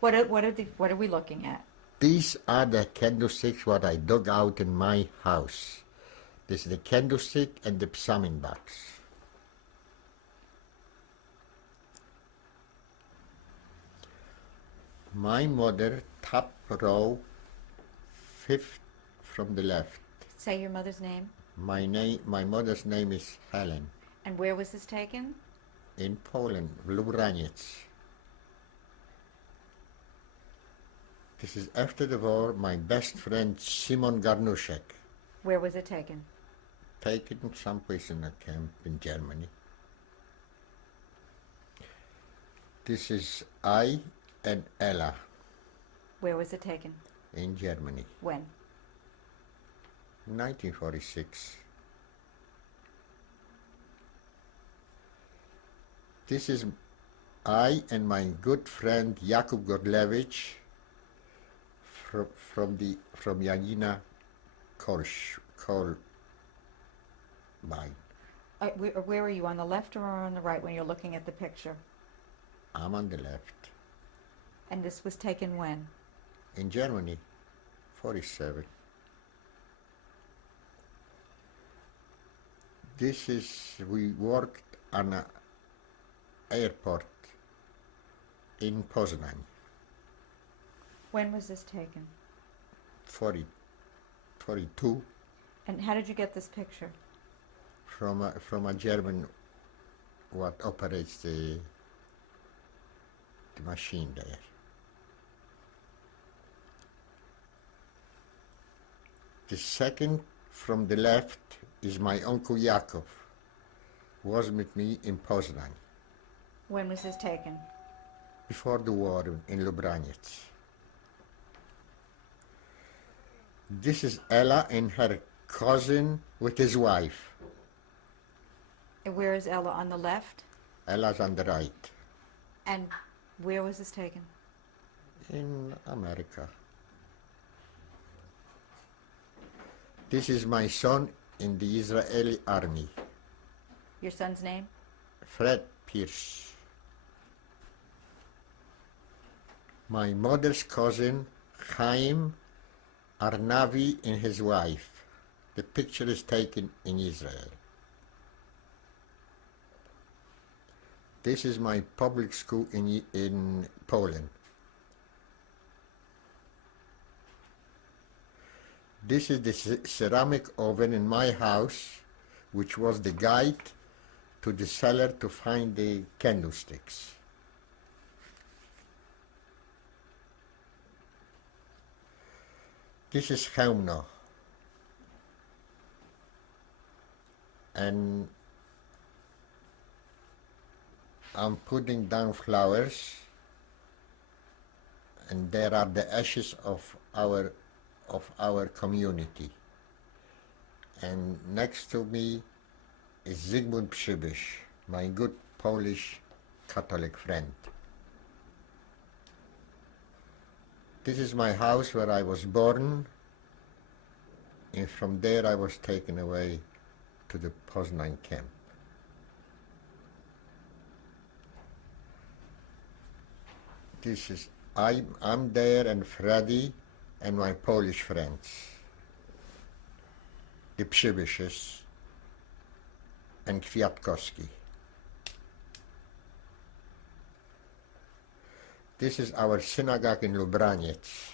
What are we looking at? These are the candlesticks what I dug out in my house. This is the candlestick and the psalming box. My mother, top row, 5th from the left. Say your mother's name. My mother's name is Helen. And where was this taken? In Poland, Luban. This is after the war, my best friend Simon Garnuszek, Where was it taken? taken someplace in a camp in Germany. This is I and Ella Where was it taken? in Germany, When? 1946. This is I and my good friend Jakub Godlevich from Yanina coal mine. Where are you, on the left or on the right when you're looking at the picture? I'm on the left. And this was taken when? In Germany, 47. This is, we worked on an airport in Posan, When was this taken? 42, And how did you get this picture? from a German what operates the machine there. The second from the left is my uncle Jakob, was with me in Posan When was this taken? before the war in Lubanec. This is Ella and her cousin with his wife. And where is Ella, on the left? Ella's on the right, And where was this taken? in America. This is my son in the Israeli army, Your son's name? Fred Pierce. My mother's cousin, Chaim Arnavi, and his wife. The picture is taken in Israel. This is my public school in Poland. This is the ceramic oven in my house, which was the guide to the cellar to find the candlesticks. This is Chełmno, and I'm putting down flowers, and there are the ashes of our community. And next to me is Zygmunt Przybysz, my good Polish Catholic friend. This is my house where I was born, and from there I was taken away to the Posan camp. This is I'm there, and Freddy and my Polish friends, the Przybyshes and Kwiatkowski. This is our synagogue in Lubraniec.